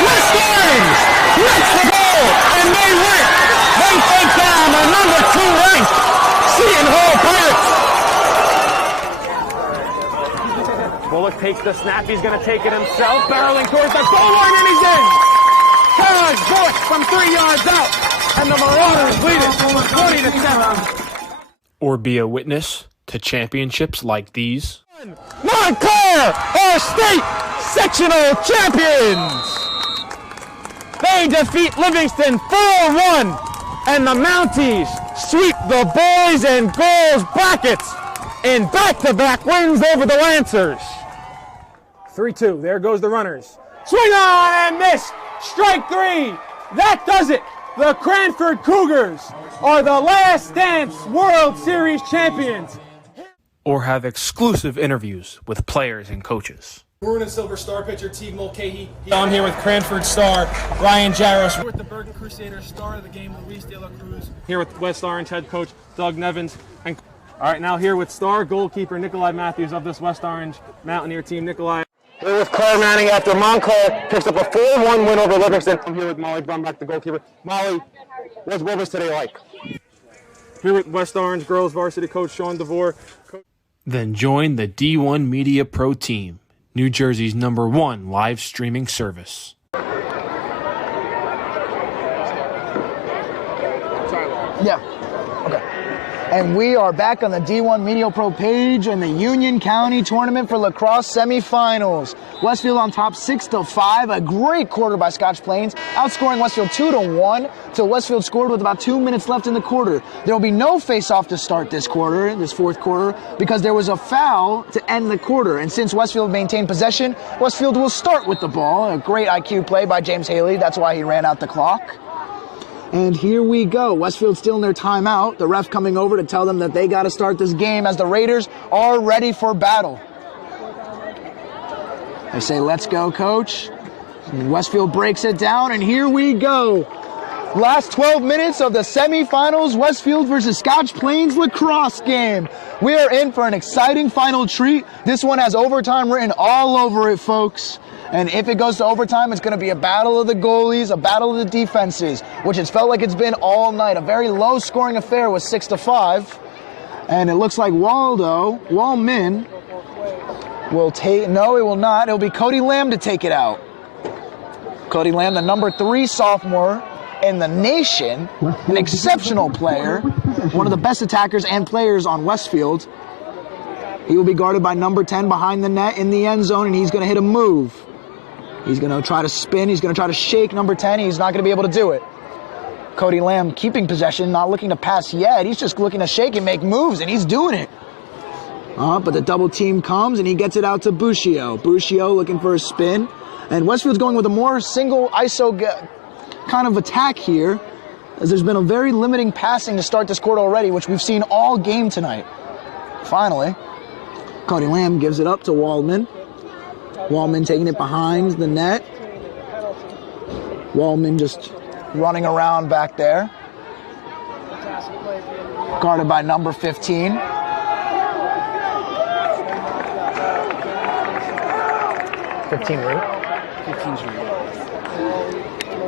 Westfield gets the goal, and they win. They take down the number 2 ranked Seton Hall Pirates. Bullock takes the snap. He's going to take it himself. Barreling towards the goal line, and he's in. Charles Bullock from 3 yards out, and the Marauders lead it 20-7. Or be a witness to championships like these? Montclair, our state sectional champions. They defeat Livingston 4-1, and the Mounties sweep the boys and girls brackets in back-to-back wins over the Lancers. 3-2, there goes the runners. Swing on and miss, strike three. That does it. The Cranford Cougars are the Last Dance World Series champions. Or have exclusive interviews with players and coaches. Maroon and Silver star pitcher Teague Mulcahy. I'm here with Cranford star Ryan Jaros. We're with the Bergen Crusaders, star of the game, Luis De La Cruz. Here with West Orange head coach Doug Nevins. And all right, now here with star goalkeeper Nikolai Matthews of this West Orange Mountaineer team. Nikolai. Here with Claire Manning after Montclair picks up a 4-1 win over Livingston. I'm here with Molly Brumback, the goalkeeper. Molly, what was today like? Here with West Orange girls varsity coach Sean DeVore. Then join the D1 Media Pro team, New Jersey's #1 live streaming service. Yeah. Okay. And we are back on the D1 Media Pro page in the Union County Tournament for Lacrosse semifinals. Westfield on top 6-5. A great quarter by Scotch Plains, outscoring Westfield 2-1 till Westfield scored with about 2 minutes left in the quarter. There will be no face-off to start this fourth quarter, because there was a foul to end the quarter. And since Westfield maintained possession, Westfield will start with the ball. A great IQ play by James Haley. That's why he ran out the clock. And here we go. Westfield still in their timeout. The ref coming over to tell them that they got to start this game as the Raiders are ready for battle. They say, let's go, coach. And Westfield breaks it down, and here we go. Last 12 minutes of the semifinals, Westfield versus Scotch Plains lacrosse game. We are in for an exciting final treat. This one has overtime written all over it, folks. And if it goes to overtime, it's going to be a battle of the goalies, a battle of the defenses, which it's felt like it's been all night. A very low-scoring affair with 6-5. And it looks like Wallman, will take, no, it will not. It'll be Cody Lamb to take it out. Cody Lamb, the #3 sophomore in the nation, an exceptional player, one of the best attackers and players on Westfield. He will be guarded by #10 behind the net in the end zone, and he's going to hit a move. He's going to try to spin. He's going to try to shake #10. He's not going to be able to do it. Cody Lamb keeping possession, not looking to pass yet. He's just looking to shake and make moves, and he's doing it. But the double team comes, and he gets it out to Buscio. Buscio looking for a spin. And Westfield's going with a more single ISO kind of attack here, as there's been a very limiting passing to start this quarter already, which we've seen all game tonight. Finally, Cody Lamb gives it up to Wallman. Wallman taking it behind the net. Wallman just running around back there. Guarded by #15.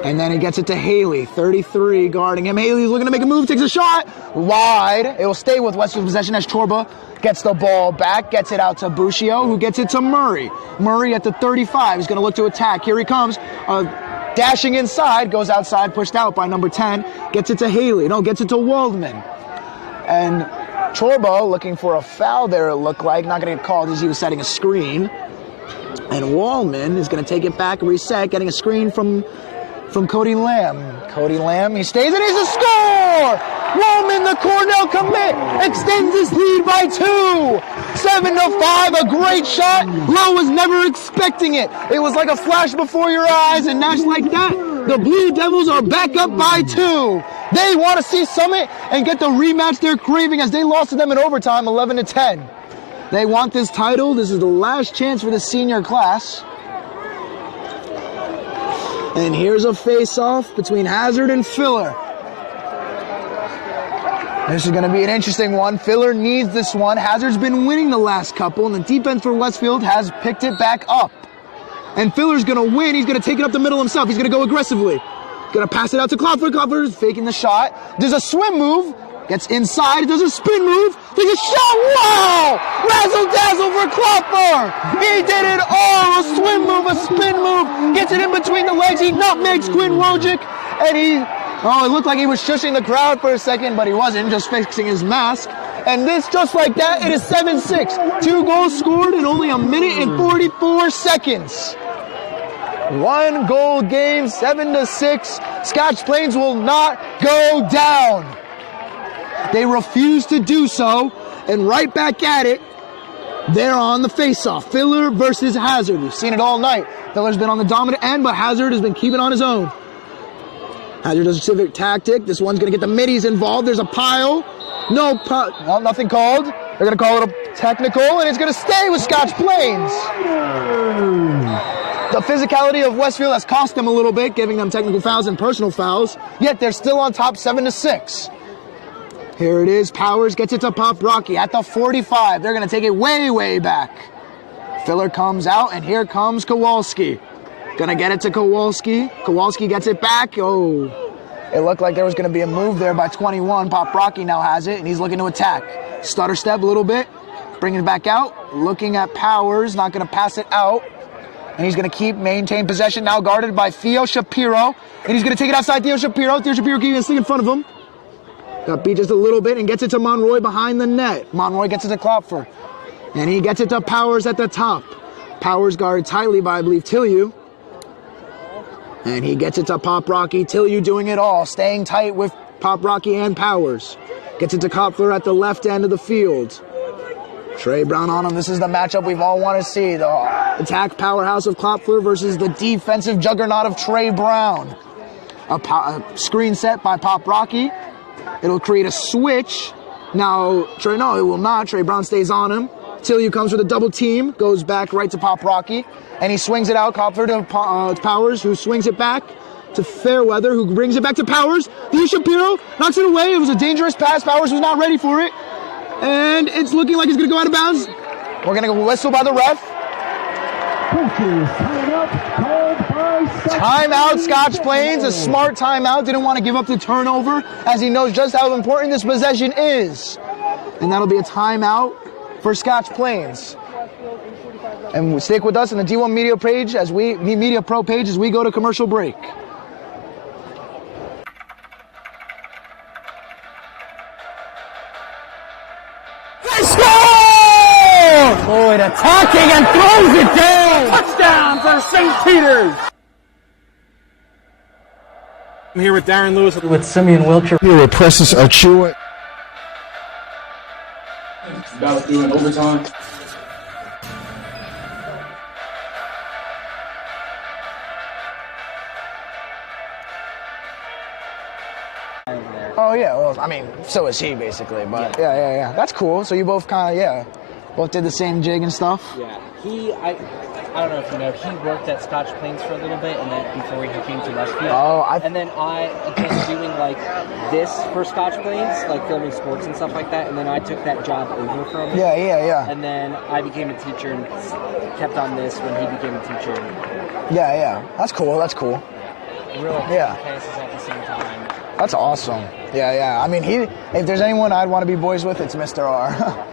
And then he gets it to Haley, 33, guarding him. Haley's looking to make a move, takes a shot. Wide. It will stay with Westfield possession as Chorba gets the ball back, gets it out to Buscio, who gets it to Murray. Murray at the 35. He's going to look to attack. Here he comes. Dashing inside, goes outside, pushed out by #10. Gets it to Haley. No, gets it to Waldman. And Chorba looking for a foul there, it looked like. Not going to get called as he was setting a screen. And Wallman is going to take it back, reset, getting a screen from Cody Lamb. Cody Lamb, he stays, and he's a score! Wallman, the Cornell commit, extends his lead by 2. 7-5, a great shot. Lowe was never expecting it. It was like a flash before your eyes, and just like that, the Blue Devils are back up by 2. They want to see Summit and get the rematch they're craving, as they lost to them in overtime, 11-10. They want this title. This is the last chance for the senior class. And here's a face-off between Hazard and Filler. This is going to be an interesting one. Filler needs this one. Hazard's been winning the last couple, and the defense for Westfield has picked it back up. And Filler's going to win. He's going to take it up the middle himself. He's going to go aggressively. Going to pass it out to Klopfer. Klopfer's faking the shot. There's a swim move. Gets inside, does a spin move, takes a shot, wow! Razzle-dazzle for Klopfer! He did it all, a swim move, a spin move, gets it in between the legs, he nutmegs Quinn Wojcik, and it looked like he was shushing the crowd for a second, but he wasn't, just fixing his mask. And this, just like that, it is 7-6. 2 goals scored in only a minute and 44 seconds. 1 goal game, 7-6. Scotch Plains will not go down. They refuse to do so, and right back at it, they're on the face-off. Filler versus Hazard. We've seen it all night. Filler's been on the dominant end, but Hazard has been keeping on his own. Hazard does a civic tactic. This one's going to get the middies involved. There's a pile. Nothing called. They're going to call it a technical, and it's going to stay with Scotch Plains. The physicality of Westfield has cost them a little bit, giving them technical fouls and personal fouls, yet they're still on top 7-6. Here it is. Powers gets it to Pop Rocky at the 45. They're going to take it way, way back. Filler comes out, and here comes Kowalski. Going to get it to Kowalski. Kowalski gets it back. Oh, it looked like there was going to be a move there by 21. Pop Rocky now has it, and he's looking to attack. Stutter step a little bit. Bringing it back out. Looking at Powers. Not going to pass it out. And he's going to maintain possession. Now guarded by Theo Shapiro. And he's going to take it outside Theo Shapiro. Theo Shapiro keeping this thing in front of him. Got beat just a little bit and gets it to Monroy behind the net. Monroy gets it to Klopfer. And he gets it to Powers at the top. Powers guarded tightly by, I believe, Tillieu. And he gets it to Pop Rocky. Tillieu doing it all, staying tight with Pop Rocky and Powers. Gets it to Klopfer at the left end of the field. Trey Brown on him. This is the matchup we've all wanted to see. The attack powerhouse of Klopfer versus the defensive juggernaut of Trey Brown. A screen set by Pop Rocky. It'll create a switch. Now, no, it will not. Trey Brown stays on him. Tillieu comes with a double team, goes back right to Pop Rocky, and he swings it out. Klopfer to Powers, who swings it back to Fairweather, who brings it back to Powers. Theo Shapiro knocks it away. It was a dangerous pass. Powers was not ready for it. And it's looking like it's going to go out of bounds. We're going to go whistle by the ref. Timeout, Scotch Plains. A smart timeout. Didn't want to give up the turnover, as he knows just how important this possession is. And that'll be a timeout for Scotch Plains. And stick with us in the D1 Media page Media Pro page as we go to commercial break. Lloyd attacking and throws it down. Touchdown for St. Peter's. I'm here with Darren Lewis with Simeon Wilcher. Here with Precious Achua. About doing overtime. Oh yeah, well, I mean, so is he basically, but yeah. That's cool. So you both kind of, both did the same jig and stuff? Yeah. I don't know if you know, he worked at Scotch Plains for a little bit, and then before he came to Westfield. And then I was doing like this for Scotch Plains, like filming sports and stuff like that, and then I took that job over from him. Yeah. And then I became a teacher and kept on this when he became a teacher. Yeah. That's cool. Really classes at the same time. That's awesome. Yeah. I mean, if there's anyone I'd want to be boys with, it's Mr. R.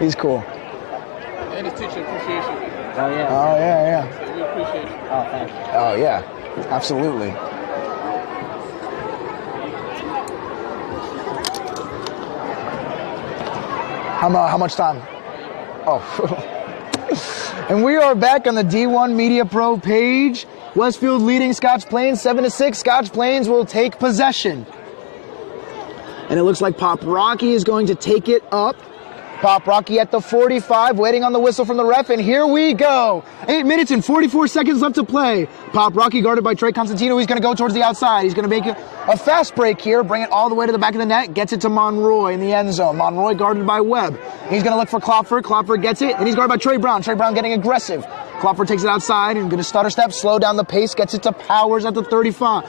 He's cool. And his teacher appreciation. Oh, yeah. We appreciate you. Oh, thank you. Oh, yeah. Absolutely. How much time? Oh. And we are back on the D1 Media Pro page. Westfield leading Scotch Plains 7-6. Scotch Plains will take possession. And it looks like Pop Rocky is going to take it up. Pop Rocky at the 45, waiting on the whistle from the ref, and here we go. 8 minutes and 44 seconds left to play. Pop Rocky guarded by Trey Constantino. He's going to go towards the outside. He's going to make a fast break here, bring it all the way to the back of the net, gets it to Monroy in the end zone. Monroy guarded by Webb. He's going to look for Klopfer. Klopfer gets it, and he's guarded by Trey Brown. Trey Brown getting aggressive. Klopfer takes it outside and going to stutter step, slow down the pace, gets it to Powers at the 35.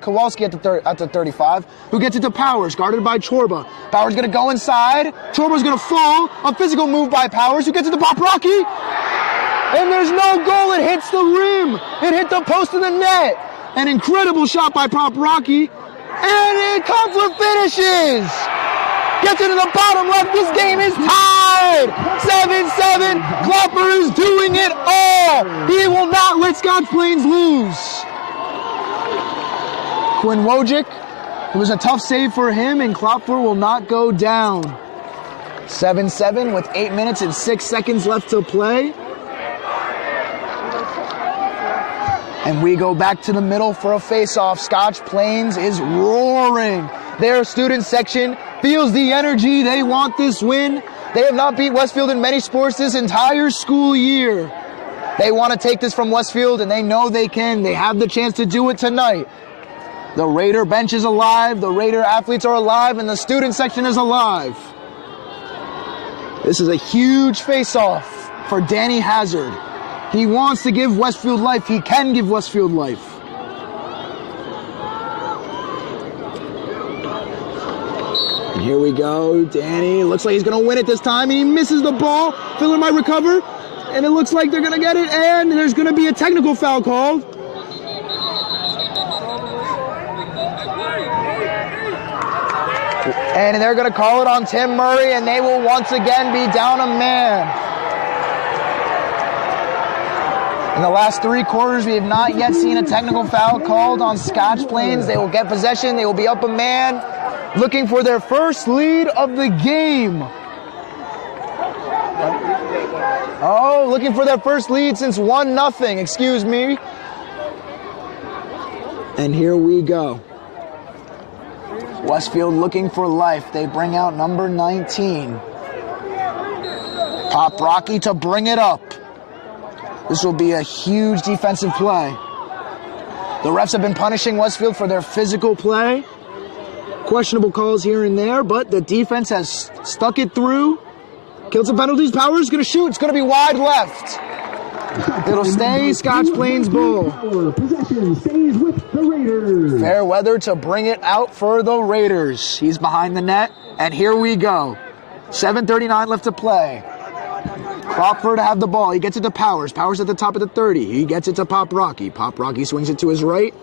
Kowalski at the 35, who gets it to Powers, guarded by Chorba. Powers going to go inside. Chorba's going to fall. A physical move by Powers, who gets it to Pop Rocky. And there's no goal. It hits the rim. It hit the post of the net. An incredible shot by Pop Rocky. And Klopfer finishes. Gets it to the bottom left. This game is tied. 7-7. Klopfer is doing it all. He will not let Scotch Plains lose. Quinn Wojcik, it was a tough save for him, and Klopfer will not go down. 7-7 with 8 minutes and 6 seconds left to play. And we go back to the middle for a face-off. Scotch Plains is roaring. Their student section feels the energy. They want this win. They have not beat Westfield in many sports this entire school year. They want to take this from Westfield, and they know they can. They have the chance to do it tonight. The Raider bench is alive, the Raider athletes are alive, and the student section is alive. This is a huge face-off for Danny Hazard. He wants to give Westfield life. He can give Westfield life. And here we go. Danny looks like he's going to win it this time. He misses the ball. Filler might recover. And it looks like they're going to get it. And there's going to be a technical foul called. And they're going to call it on Tim Murray. And they will once again be down a man. In the last 3 quarters, we have not yet seen a technical foul called on Scotch Plains. They will get possession. They will be up a man, looking for their first lead of the game. Oh, looking for their first lead since 1-0. Excuse me. And here we go. Westfield looking for life. They bring out number 19. Pop Rocky to bring it up. This will be a huge defensive play. The refs have been punishing Westfield for their physical play. Questionable calls here and there, but the defense has stuck it through. Killed some penalties. Powers going to shoot. It's going to be wide left. It'll stay Scotch Plains ball. Possession stays with the Raiders. Fairweather to bring it out for the Raiders. He's behind the net, and here we go. 7:39 left to play. Crawford to have the ball. He gets it to Powers. Powers at the top of the 30. He gets it to Pop Rocky. Pop Rocky swings it to his right.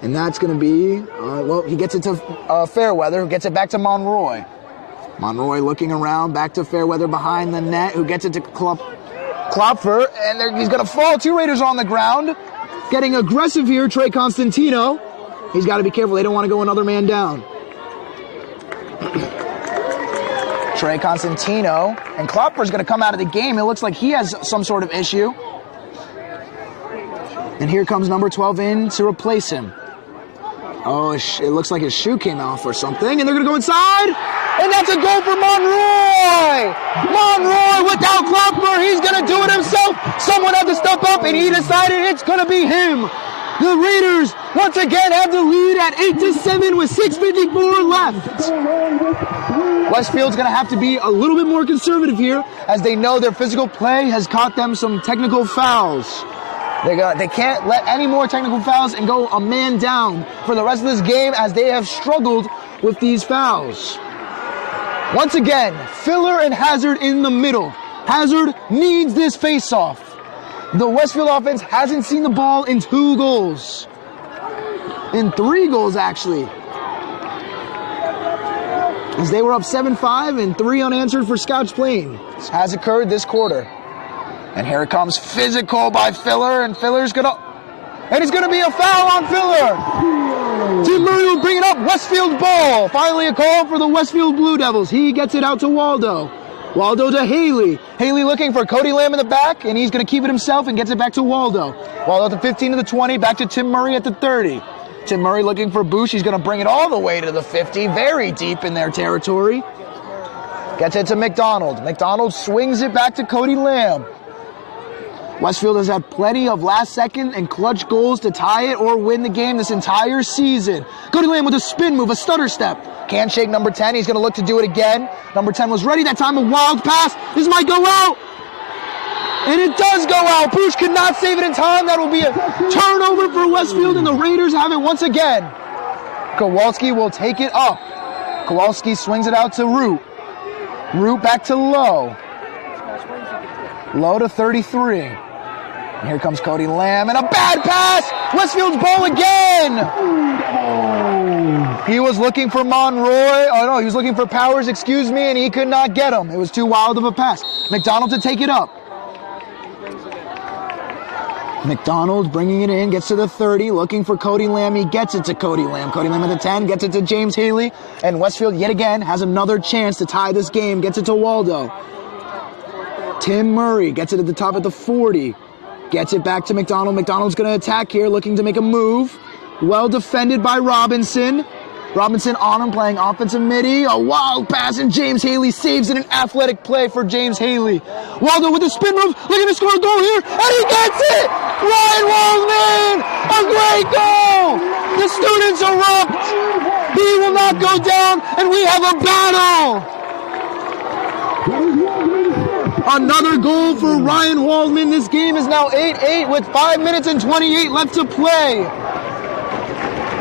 And that's going to be, he gets it to Fairweather, who gets it back to Monroy. Monroy looking around, back to Fairweather behind the net, who gets it to Klopfer. And he's going to fall. 2 Raiders on the ground. Getting aggressive here, Trey Constantino. He's got to be careful. They don't want to go another man down. Trey Constantino, and Klopfer's going to come out of the game. It looks like he has some sort of issue. And here comes number 12 in to replace him. Oh, it looks like his shoe came off or something, and they're going to go inside, and that's a goal for Monroy! Monroy without Klopfer, he's going to do it himself. Someone had to step up, and he decided it's going to be him. The Raiders once again have the lead at 8-7 with 6:54 left. Westfield's going to have to be a little bit more conservative here, as they know their physical play has caught them some technical fouls. They can't let any more technical fouls and go a man down for the rest of this game, as they have struggled with these fouls. Once again, Filler and Hazard in the middle. Hazard needs this face-off. The Westfield offense hasn't seen the ball in 2 goals. In 3 goals, actually. As they were up 7-5 and 3 unanswered for Scotch Plains. This has occurred this quarter. And here it comes, physical by Filler, and Filler's gonna, and it's gonna be a foul on Filler. Tim Murray will bring it up, Westfield ball. Finally a call for the Westfield Blue Devils. He gets it out to Waldo. Waldo to Haley. Haley looking for Cody Lamb in the back, and he's gonna keep it himself and gets it back to Waldo. Waldo at the 15 to the 20, back to Tim Murray at the 30. Tim Murray looking for Boosh, he's gonna bring it all the way to the 50, very deep in their territory. Gets it to McDonald. McDonald swings it back to Cody Lamb. Westfield has had plenty of last-second and clutch goals to tie it or win the game this entire season. Cody Lamb with a spin move, a stutter step. Can't shake number 10. He's going to look to do it again. Number 10 was ready that time. A wild pass. This might go out. And it does go out. Bush could not save it in time. That will be a turnover for Westfield, and the Raiders have it once again. Kowalski will take it up. Kowalski swings it out to Root. Root back to Lowe. Lowe to 33. And here comes Cody Lamb, and a bad pass! Westfield's ball again! He was looking for Monroy. Oh no, he was looking for Powers, excuse me, and he could not get him. It was too wild of a pass. McDonald to take it up. McDonald bringing it in, gets to the 30, looking for Cody Lamb. He gets it to Cody Lamb. Cody Lamb at the 10, gets it to James Haley. And Westfield, yet again, has another chance to tie this game. Gets it to Waldo. Tim Murray gets it at the top at the 40. Gets it back to McDonald. McDonald's going to attack here, looking to make a move. Well defended by Robinson. Robinson on him, playing offensive midi. A wild pass, and James Haley saves it. An athletic play for James Haley. Waldo with a spin move, looking to score a goal here, and he gets it! Ryan Waldman! A great goal! The students erupt! He will not go down, and we have a battle! Another goal for Ryan Waldman. This game is now 8-8 with 5 minutes and 28 left to play.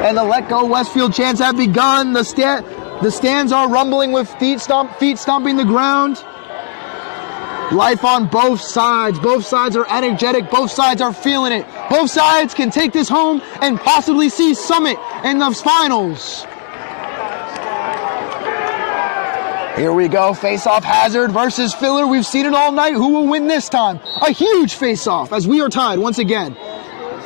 And the Let Go Westfield chants have begun. The stands are rumbling with feet stomping the ground. Life on both sides. Both sides are energetic. Both sides are feeling it. Both sides can take this home and possibly see Summit in the finals. Here we go. Face-off Hazard versus Filler. We've seen it all night. Who will win this time? A huge face-off as we are tied once again.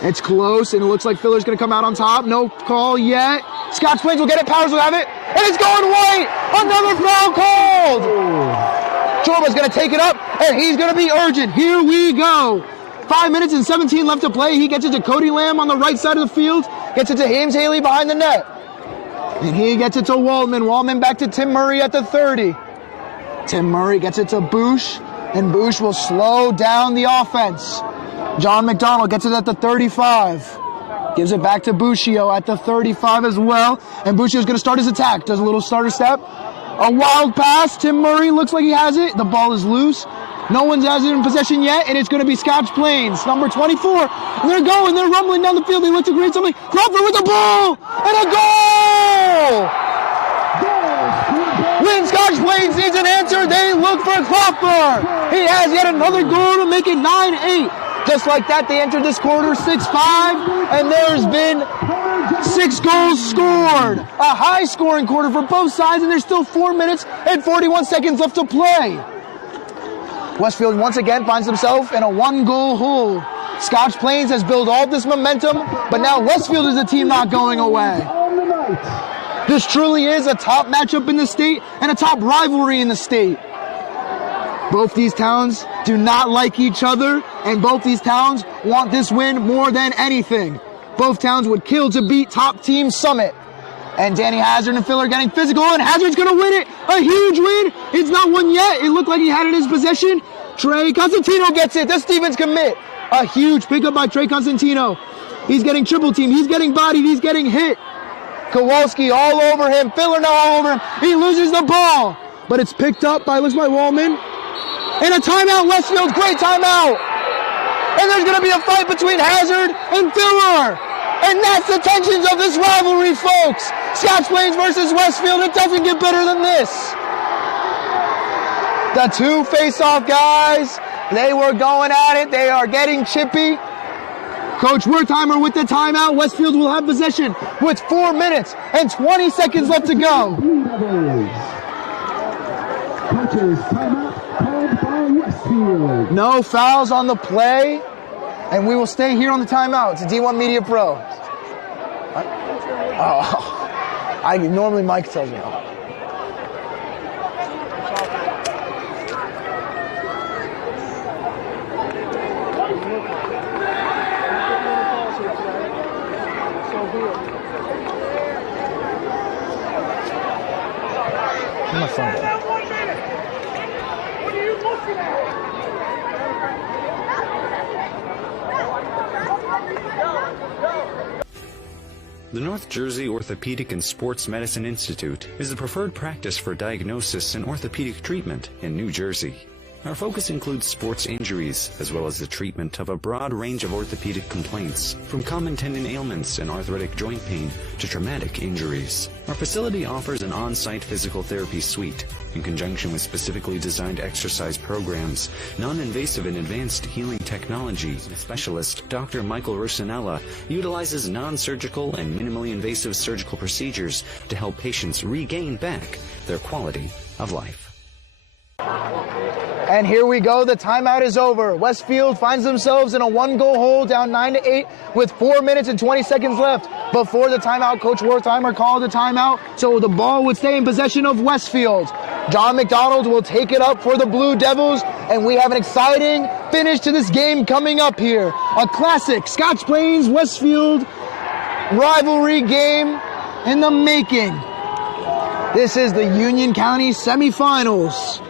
It's close, and it looks like Filler's going to come out on top. No call yet. Scotch Plains will get it. Powers will have it. And it's going white. Another foul called. Chorba's going to take it up, and he's going to be urgent. Here we go. 5 minutes and 17 left to play. He gets it to Cody Lamb on the right side of the field. Gets it to James Haley behind the net. And he gets it to Waldman. Waldman back to Tim Murray at the 30. Tim Murray gets it to Boosh, and Boosh will slow down the offense. John McDonald gets it at the 35. Gives it back to Bushio at the 35 as well. And Bushio's going to start his attack. Does a little starter step. A wild pass. Tim Murray looks like he has it. The ball is loose. No one has it in possession yet, and it's going to be Scotch Plains, number 24. And they're going. They're rumbling down the field. They look to create something. Crawford with the ball! And a goal! When Scotch Plains needs an answer, they look for Crawford. He has yet another goal to make it 9-8. Just like that, they entered this quarter 6-5, and there's been 6 goals scored. A high-scoring quarter for both sides, and there's still 4 minutes and 41 seconds left to play. Westfield once again finds himself in a 1-goal hole. Scotch Plains has built all this momentum, but now Westfield is a team not going away. This truly is a top matchup in the state and a top rivalry in the state. Both these towns do not like each other, and both these towns want this win more than anything. Both towns would kill to beat top team Summit. And Danny Hazard and Phil are getting physical, and Hazard's going to win it. A huge win. It's not won yet. It looked like he had it in his possession. Trey Constantino gets it. The Stevens commit. A huge pickup by Trey Constantino. He's getting triple teamed. He's getting bodied. He's getting hit. Kowalski all over him. Filler now all over him. He loses the ball. But it's picked up by Waldman. And a timeout, Westfield, great timeout. And there's going to be a fight between Hazard and Filler. And that's the tensions of this rivalry, folks. Scotch Plains versus Westfield, it doesn't get better than this. The two face-off guys, they were going at it. They are getting chippy. Coach Wertheimer with the timeout. Westfield will have possession with 4 minutes and 20 seconds left to go. Coaches, timeout called by Westfield. No fouls on the play, and we will stay here on the timeout. It's a D1 Media Pro. Normally Mike tells me. Where's my phone go? The North Jersey Orthopedic and Sports Medicine Institute is the preferred practice for diagnosis and orthopedic treatment in New Jersey. Our focus includes sports injuries, as well as the treatment of a broad range of orthopedic complaints, from common tendon ailments and arthritic joint pain to traumatic injuries. Our facility offers an on-site physical therapy suite, in conjunction with specifically designed exercise programs, non-invasive and advanced healing technology. Specialist Dr. Michael Rusinella utilizes non-surgical and minimally invasive surgical procedures to help patients regain back their quality of life. And here we go. The timeout is over. Westfield finds themselves in a 1-goal hole, down 9-8 with 4 minutes and 20 seconds left. Before the timeout, Coach Wertheimer called the timeout, so the ball would stay in possession of Westfield. John McDonald will take it up for the Blue Devils, and we have an exciting finish to this game coming up here. A classic Scotch Plains Westfield rivalry game in the making. This is the Union County semifinals.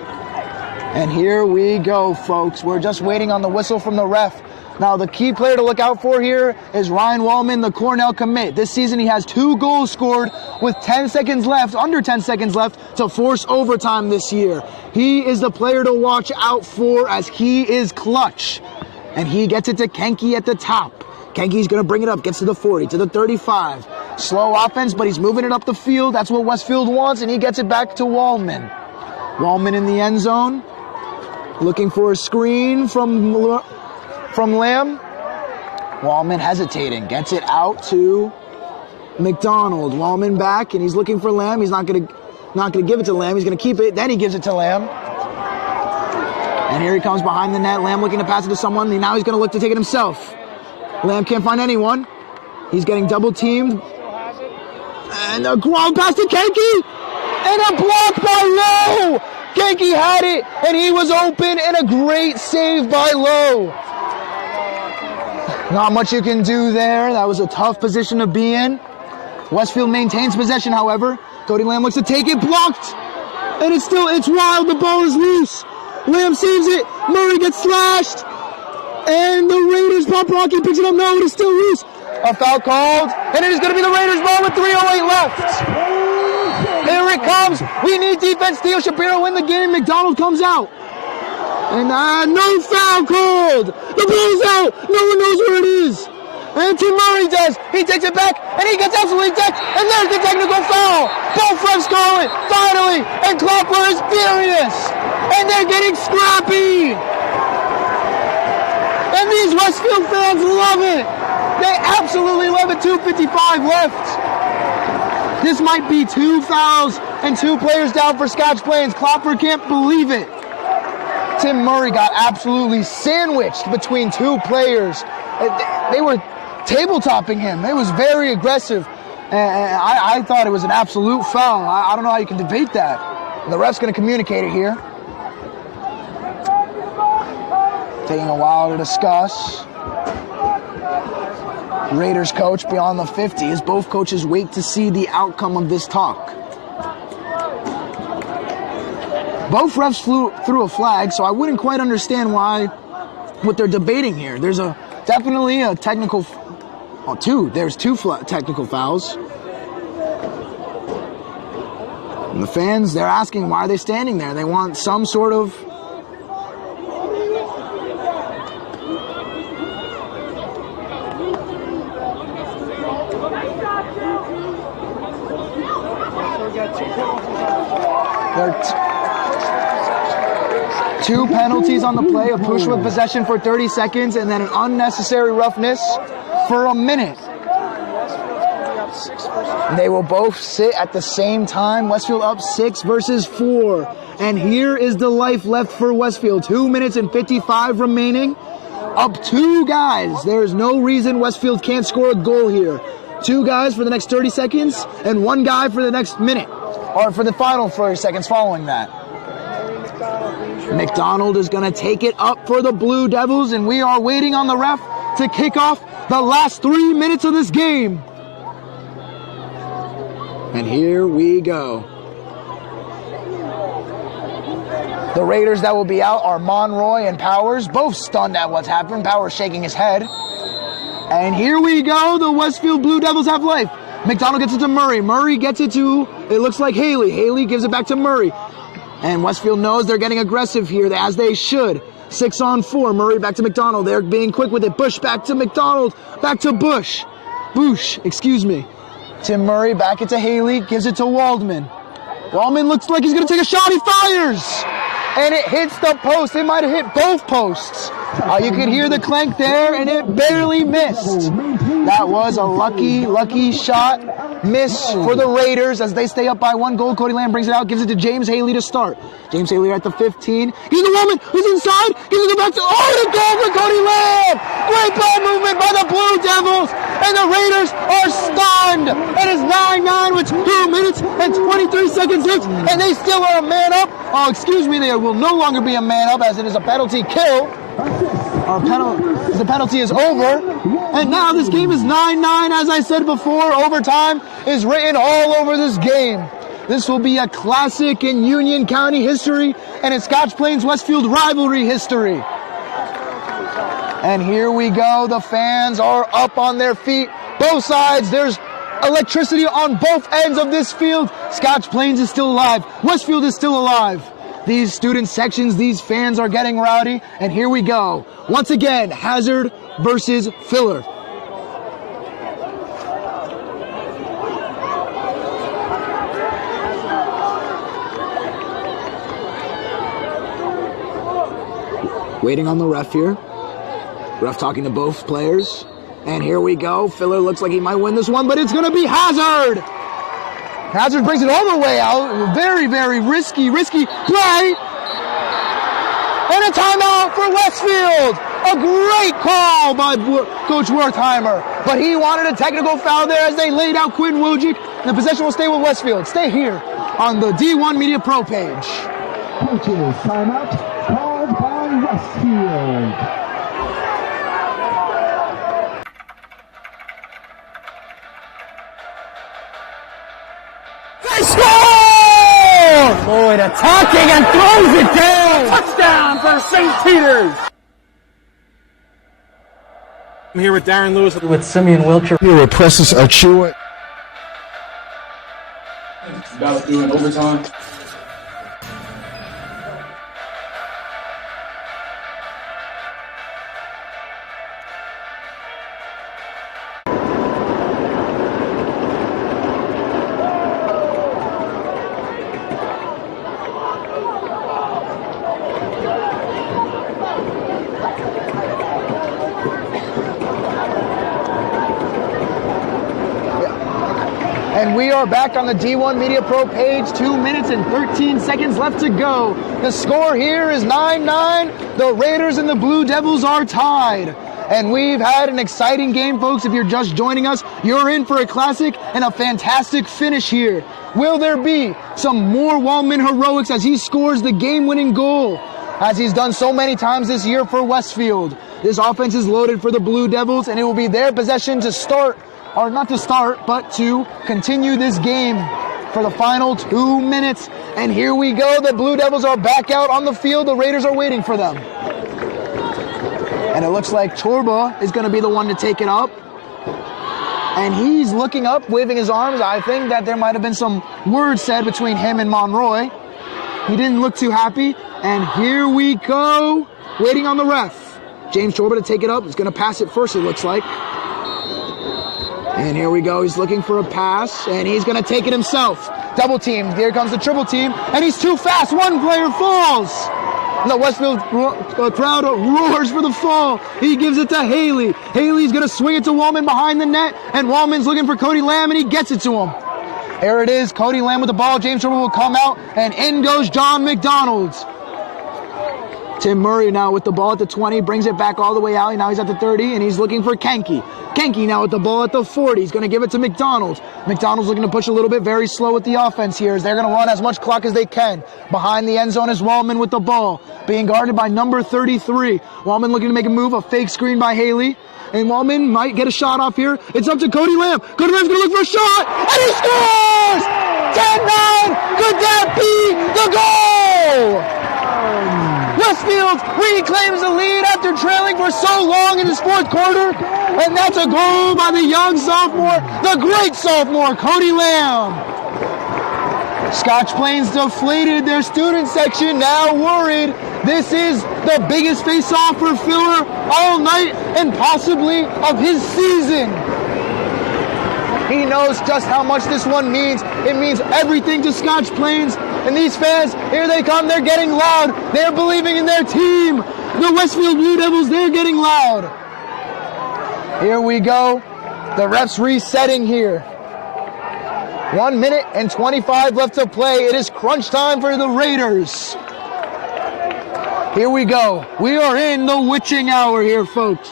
And here we go, folks. We're just waiting on the whistle from the ref. Now, the key player to look out for here is Ryan Wallman, the Cornell commit. This season, he has 2 goals scored with 10 seconds left, under 10 seconds left, to force overtime this year. He is the player to watch out for as he is clutch. And he gets it to Kenke at the top. Kenke's going to bring it up, gets to the 40, to the 35. Slow offense, but he's moving it up the field. That's what Westfield wants, and he gets it back to Wallman. Wallman in the end zone. Looking for a screen from Lamb. Wallman hesitating. Gets it out to McDonald. Wallman back, and he's looking for Lamb. He's not gonna give it to Lamb. He's gonna keep it. Then he gives it to Lamb. And here he comes behind the net. Lamb looking to pass it to someone. And now he's gonna look to take it himself. Lamb can't find anyone. He's getting double teamed. And a ground pass to Kenke. And a block by Lowe. Kenke had it, and he was open, and a great save by Lowe. Not much you can do there. That was a tough position to be in. Westfield maintains possession, however. Cody Lamb looks to take it, blocked. And it's wild, the ball is loose. Lamb saves it, Murray gets slashed. And the Raiders, Bob Rocky picks it up, no, it is still loose. A foul called, and it is going to be the Raiders' ball with 3:08 left. Here it comes. We need defense. Theo Shapiro in the game. McDonald comes out. And no foul called. The ball's out. No one knows where it is. And Tim Murray does. He takes it back, and he gets absolutely decked. And there's the technical foul. Both refs call it. Finally. And Klopper is furious. And they're getting scrappy. And these Westfield fans love it. They absolutely love it. 2:55 left. This might be 2 fouls and 2 players down for Scotch Plains. Klopper can't believe it. Tim Murray got absolutely sandwiched between 2 players. They were tabletopping him. It was very aggressive. And I thought it was an absolute foul. I don't know how you can debate that. The ref's going to communicate it here. Taking a while to discuss. Raiders coach beyond the 50 as both coaches wait to see the outcome of this talk. Both refs threw a flag, so I wouldn't quite understand what they're debating here. There's definitely a technical, there's 2 technical fouls. And the fans, they're asking why are they standing there? They want some sort of There are 2 penalties on the play, a push with possession for 30 seconds, and then an unnecessary roughness for a minute. They will both sit at the same time. Westfield up 6 versus 4. And here is the life left for Westfield. 2 minutes and 55 remaining. Up 2 guys. There is no reason Westfield can't score a goal here. 2 guys for the next 30 seconds and 1 guy for the next minute. Or for the final 30 seconds following that. McDonald is going to take it up for the Blue Devils, and we are waiting on the ref to kick off the last 3 minutes of this game. And here we go. The Raiders that will be out are Monroy and Powers, both stunned at what's happened. Powers shaking his head. And here we go. The Westfield Blue Devils have life. McDonald gets it to Murray. Murray gets it to, it looks like Haley. Haley gives it back to Murray. And Westfield knows they're getting aggressive here, as they should. 6-on-4. Murray back to McDonald. They're being quick with it. Bush back to McDonald. Back to Bush. Excuse me. Tim Murray back it to Haley. Gives it to Waldman. Waldman looks like he's going to take a shot. He fires. And it hits the post. It might have hit both posts. You could hear the clank there, and it barely missed. That was a lucky shot. miss for the Raiders as they stay up by 1 goal. Cody Lamb brings it out, gives it to James Haley to start. James Haley at the 15. He's the woman who's inside. Gives it back to, the goal for Cody Lamb. Great ball movement by the Blue Devils. And the Raiders are stunned. It is 9-9 with 2 minutes and 23 seconds left. And they still are a man up. Oh, excuse me, they will no longer be a man up as it is a penalty kill. The penalty is over. And now this game is 9-9. As I said before, overtime is written all over this game. This will be a classic in Union County history and in Scotch Plains-Westfield rivalry history. And here we go. The fans are up on their feet. Both sides, there's electricity on both ends of this field. Scotch Plains is still alive. Westfield is still alive. These student sections, these fans are getting rowdy. And here we go. Once again, Hazard versus Filler. Waiting on the ref here. Ref talking to both players. And here we go. Filler looks like he might win this one, but it's going to be Hazard. Hazard brings it all the way out. Very, very risky play. And a timeout for Westfield. A great call by Coach Wertheimer. But he wanted a technical foul there as they laid out Quinn Wojcik. And the possession will stay with Westfield. Stay here on the D1 Media Pro page. Coaches, timeout called by Westfield. They score! Lloyd attacking and throws it down. Touchdown for St. Peter's. I'm here with Darren Lewis with Simeon Wilcher. Here with Precious Achua. About doing overtime. We are back on the D1 Media Pro page. 2 minutes and 13 seconds left to go. The score here is 9-9. The Raiders and the Blue Devils are tied. And we've had an exciting game, folks. If you're just joining us, you're in for a classic and a fantastic finish here. Will there be some more Wallman heroics as he scores the game-winning goal, as he's done so many times this year for Westfield? This offense is loaded for the Blue Devils, and it will be their possession to start, or not to start, but to continue this game for the final 2 minutes. And here we go. The Blue Devils are back out on the field. The Raiders are waiting for them. And it looks like Chorba is going to be the one to take it up. And he's looking up, waving his arms. I think that there might have been some words said between him and Monroy. He didn't look too happy. And here we go. Waiting on the ref. James Chorba to take it up. He's going to pass it first, it looks like. And here we go. He's looking for a pass, and he's going to take it himself. Double team. Here comes the triple team, and he's too fast. One player falls. And the Westfield crowd roars for the fall. He gives it to Haley. Haley's going to swing it to Wallman behind the net, and Wallman's looking for Cody Lamb, and he gets it to him. Here it is. Cody Lamb with the ball. James Sherman will come out, and in goes John McDonald. Tim Murray now with the ball at the 20, brings it back all the way out. Now he's at the 30, and he's looking for Kenke. Kenke now with the ball at the 40. He's going to give it to McDonald. McDonald's looking to push a little bit, very slow with the offense here, as they're going to run as much clock as they can. Behind the end zone is Wallman with the ball, being guarded by number 33. Wallman looking to make a move, a fake screen by Haley. And Wallman might get a shot off here. It's up to Cody Lamb. Cody Lamb's going to look for a shot, and he scores! 10-9! Could that be the goal? Westfield reclaims the lead after trailing for so long in this fourth quarter. And that's a goal by the young sophomore, the great sophomore, Cody Lamb. Scotch Plains deflated their student section, now worried. This is the biggest face-off for Filler all night and possibly of his season. He knows just how much this one means. It means everything to Scotch Plains. And these fans, here they come, they're getting loud. They're believing in their team. The Westfield Blue Devils, they're getting loud. Here we go. The ref's resetting here. 1 minute and 25 left to play. It is crunch time for the Raiders. Here we go. We are in the witching hour here, folks.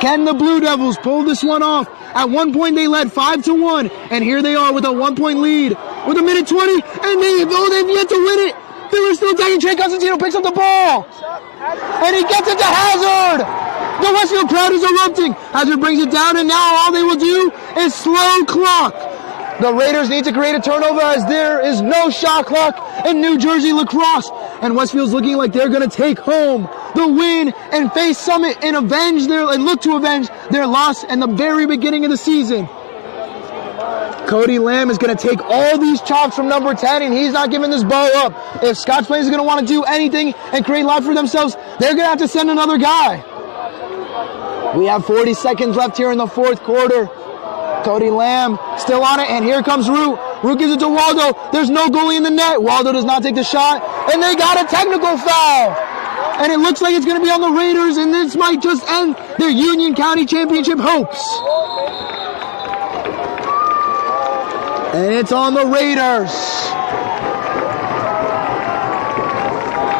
Can the Blue Devils pull this one off? At one point, they led 5-1, and here they are with a 1-point lead with a minute 20, and they've yet to win it. They're still attacking. Trey Constantino picks up the ball, and he gets it to Hazard. The Westfield crowd is erupting. Hazard brings it down, and now all they will do is slow clock. The Raiders need to create a turnover as there is no shot clock in New Jersey Lacrosse. And Westfield's looking like they're going to take home the win and face Summit and look to avenge their loss in the very beginning of the season. Cody Lamb is going to take all these chops from number 10, and he's not giving this ball up. If Scotch Plains is going to want to do anything and create life for themselves, they're going to have to send another guy. We have 40 seconds left here in the fourth quarter. Cody Lamb still on it, and here comes Root. Root gives it to Waldo. There's no goalie in the net. Waldo does not take the shot, and they got a technical foul. And it looks like it's going to be on the Raiders, and this might just end their Union County Championship hopes. And it's on the Raiders.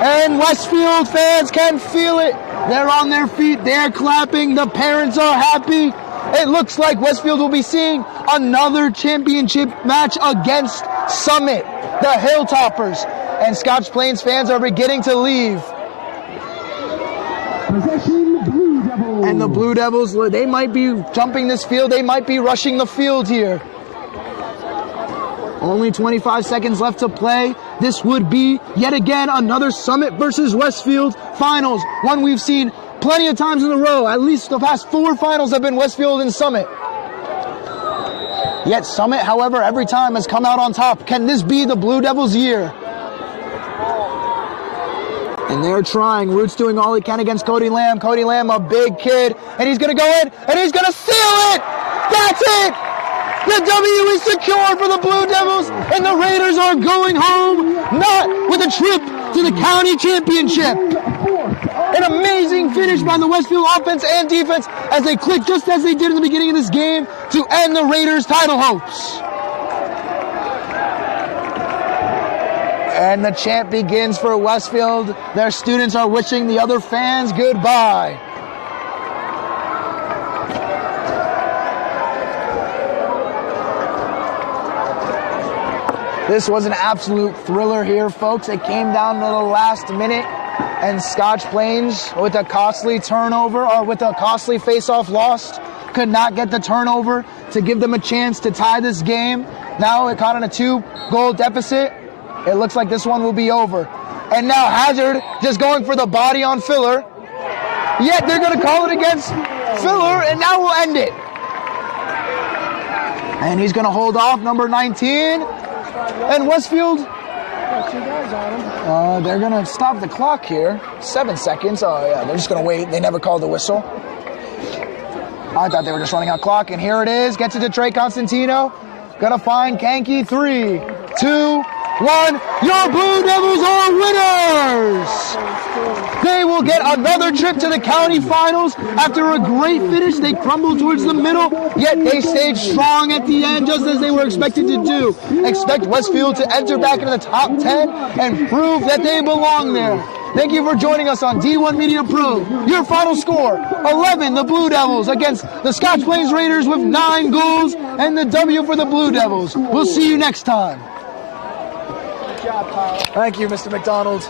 And Westfield fans can feel it. They're on their feet. They're clapping. The parents are happy. It looks like Westfield will be seeing another championship match against Summit, the Hilltoppers. And Scotch Plains fans are beginning to leave. Possession, Blue Devils. And the Blue Devils, they might be jumping this field. They might be rushing the field here. Only 25 seconds left to play. This would be, yet again, another Summit versus Westfield finals. One we've seen plenty of times in a row. At least the past 4 finals have been Westfield and Summit. Yet Summit, however, every time has come out on top. Can this be the Blue Devils' year? And they're trying. Root's doing all he can against Cody Lamb. Cody Lamb, a big kid, and he's going to go in, and he's going to seal it! That's it! The W is secured for the Blue Devils, and the Raiders are going home, not with a trip to the county championship. An amazing finish by the Westfield offense and defense as they clicked just as they did in the beginning of this game to end the Raiders' title hopes. And the chant begins for Westfield. Their students are wishing the other fans goodbye. This was an absolute thriller here, folks. It came down to the last minute, and Scotch Plains, with a costly turnover, or with a costly face-off lost, could not get the turnover to give them a chance to tie this game. Now it caught on a 2-goal deficit. It looks like this one will be over. And now Hazard just going for the body on Filler. Yet they're going to call it against Filler, and now we'll end it. And he's going to hold off number 19. And Westfield, they're going to stop the clock here. 7 seconds. Oh, yeah, they're just going to wait. They never called the whistle. I thought they were just running out clock. And here it is. Gets it to Trey Constantino. Going to find Kanky. 3, 2, 1. Your Blue Devils are winners! They will get another trip to the county finals. After a great finish, they crumbled towards the middle, yet they stayed strong at the end, just as they were expected to do. Expect Westfield to enter back into the top 10 and prove that they belong there. Thank you for joining us on D1 Media Pro. Your final score, 11, the Blue Devils against the Scotch Plains Raiders with 9 goals, and the W for the Blue Devils. We'll see you next time. Good job, Kyle. Thank you, Mr. McDonald.